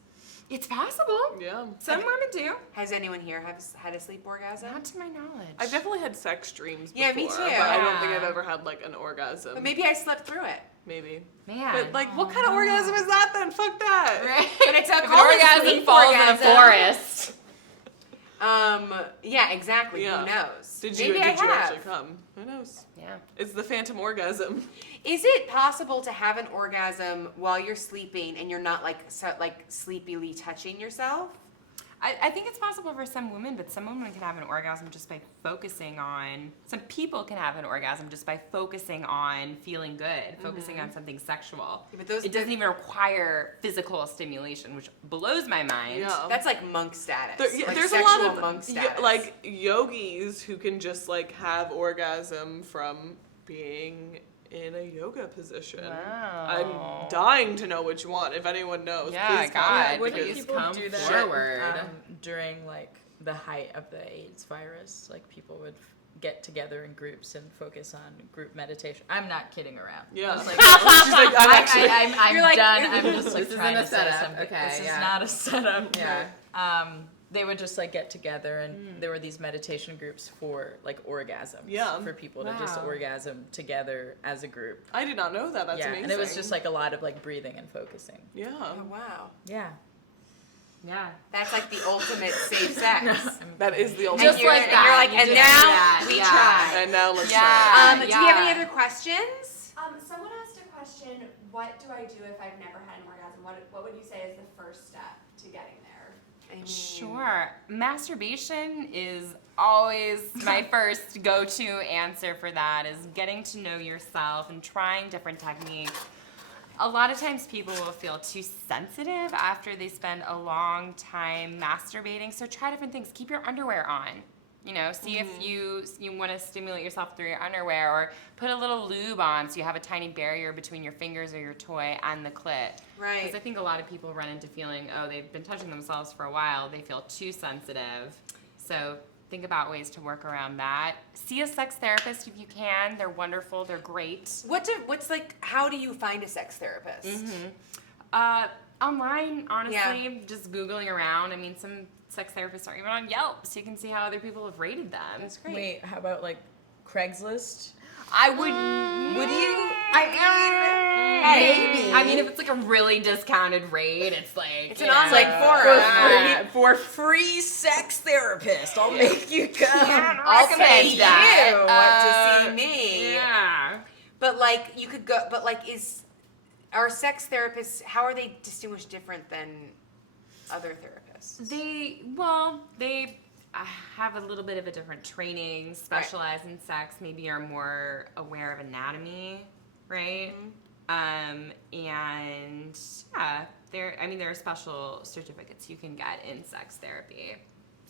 It's possible. Yeah. Some women do. Has anyone here had a sleep orgasm? Not to my knowledge. I've definitely had sex dreams before. Yeah, me too. But I don't think Yeah. I've ever had like an orgasm. But maybe I slept through it. Maybe. Man. But like, what kind of orgasm is that then? Fuck that. Right. But it's a If an called a orgasm sleep falls in a orgasm. forest. Yeah, exactly. Yeah. Who knows? Did Maybe you I actually have. come? Who knows? Yeah. It's the phantom orgasm. Is it possible to have an orgasm while you're sleeping and you're not like sleepily touching yourself? I think it's possible for some women, but some women can have an orgasm just by focusing on. Some people can have an orgasm just by focusing on feeling good, focusing on something sexual. Yeah, but It doesn't even require physical stimulation, which blows my mind. Yeah. That's like monk status. There- like there's a sexual lot of monk status. like yogis who can just like have orgasm from being in a yoga position. Wow. I'm dying to know which one. If anyone knows, Yeah, please God, comment. Wouldn't please people come do that forward. during like the height of the AIDS virus? Like people would get together in groups and focus on group meditation. I'm not kidding around. Yeah. It's She's like, like, I'm actually. I'm You're like, done. I'm just like This isn't trying a to say setup. something. Okay, this yeah. is not a setup. Yeah. They would just like get together and there were these meditation groups for like orgasms. Yeah. For people to just Wow. orgasm together as a group. I did not know that. That's yeah. amazing. And it was just like a lot of like breathing and focusing. Yeah. oh wow, Yeah. Yeah. that's like the ultimate safe sex. That is the And ultimate. Just you're, like and that. you're like, You and just now do that. we Yeah. try. And now let's Yeah. try. Do you have any Yeah. other questions? Someone asked a question, what do I do if I've never had an orgasm? What would you say is the first step to getting there? I mean, Sure. Masturbation is always my first go-to answer for that, is getting to know yourself and trying different techniques. A lot of times people will feel too sensitive after they spend a long time masturbating, so try different things. Keep your underwear on. See if you want to stimulate yourself through your underwear, or put a little lube on so you have a tiny barrier between your fingers or your toy and the clit. Right. Because I think a lot of people run into feeling, they've been touching themselves for a while, they feel too sensitive. So think about ways to work around that. See a sex therapist if you can. They're wonderful. They're great. What's like? How do you find a sex therapist? Online, honestly, just Googling around. I mean, some sex therapists are even on Yelp, so you can see how other people have rated them. That's great. Wait, how about like Craigslist? I would. Would you? Maybe. I mean, if it's like a really discounted rate, it's like It's an online forum. for free sex therapist. I'll make you come. I'll recommend pay that. you to see me. Yeah. But like you could go. But like, are sex therapists? How are they distinguished different than other therapists? They have a little bit of a different training, specialize in sex, maybe are more aware of anatomy, right? And yeah, there are special certificates you can get in sex therapy.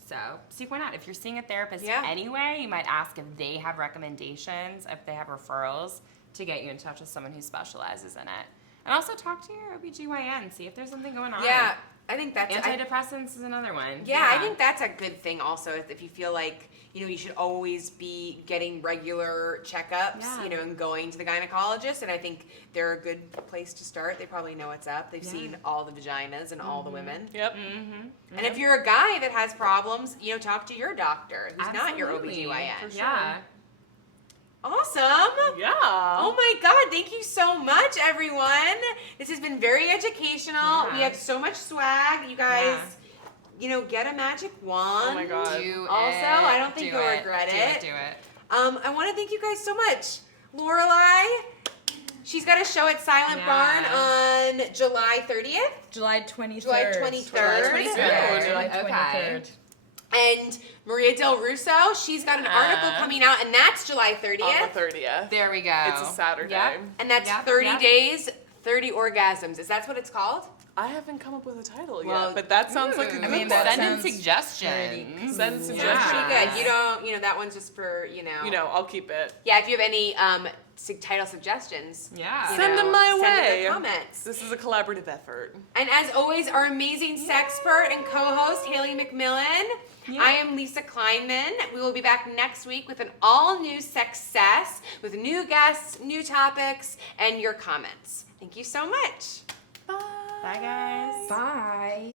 So see, why not? If you're seeing a therapist anyway, you might ask if they have recommendations, if they have referrals, to get you in touch with someone who specializes in it. And also talk to your OBGYN, see if there's something going on. Yeah, I think that's. Antidepressants is another one. Yeah, I think that's a good thing also, if you feel like, you should always be getting regular checkups, Yeah. and going to the gynecologist, and I think they're a good place to start. They probably know what's up. They've seen all the vaginas and all the women. Yep. And if you're a guy that has problems, talk to your doctor who's not your Absolutely. OBGYN. For sure. Yeah. Awesome. Yeah. Oh my God, thank you so much, everyone. This has been very educational. Yeah. We have so much swag. You guys, get a magic wand. Oh my God. Do Also, it. I don't think Do you'll it. regret Do it. Do it. I want to thank you guys so much. Lorelei, she's got a show at Silent Barn on July 30th. July 23rd. July 23rd. Yeah, July Okay. 23rd. And Maria Del Russo, she's got an article coming out, and that's July 30th. On the 30th. There we go. It's a Saturday. Yep. And that's Yep, 30 yep. days, 30 orgasms. Is that what it's called? I haven't come up with a title Well, yet, but that sounds like a Ooh. good I mean, one. that Send in sounds suggestions. Send Sounds suggestions. pretty good. You don't, that one's just for, I'll keep it. Yeah, if you have any title suggestions, Yeah. Send them my send way. in the comments. This is a collaborative effort. And as always, our amazing sexpert and co-host, Hayley MacMillen. Yeah. I am Lisa Kleinman. We will be back next week with an all-new Sexcess with new guests, new topics, and your comments. Thank you so much. Bye. Bye, guys. Bye.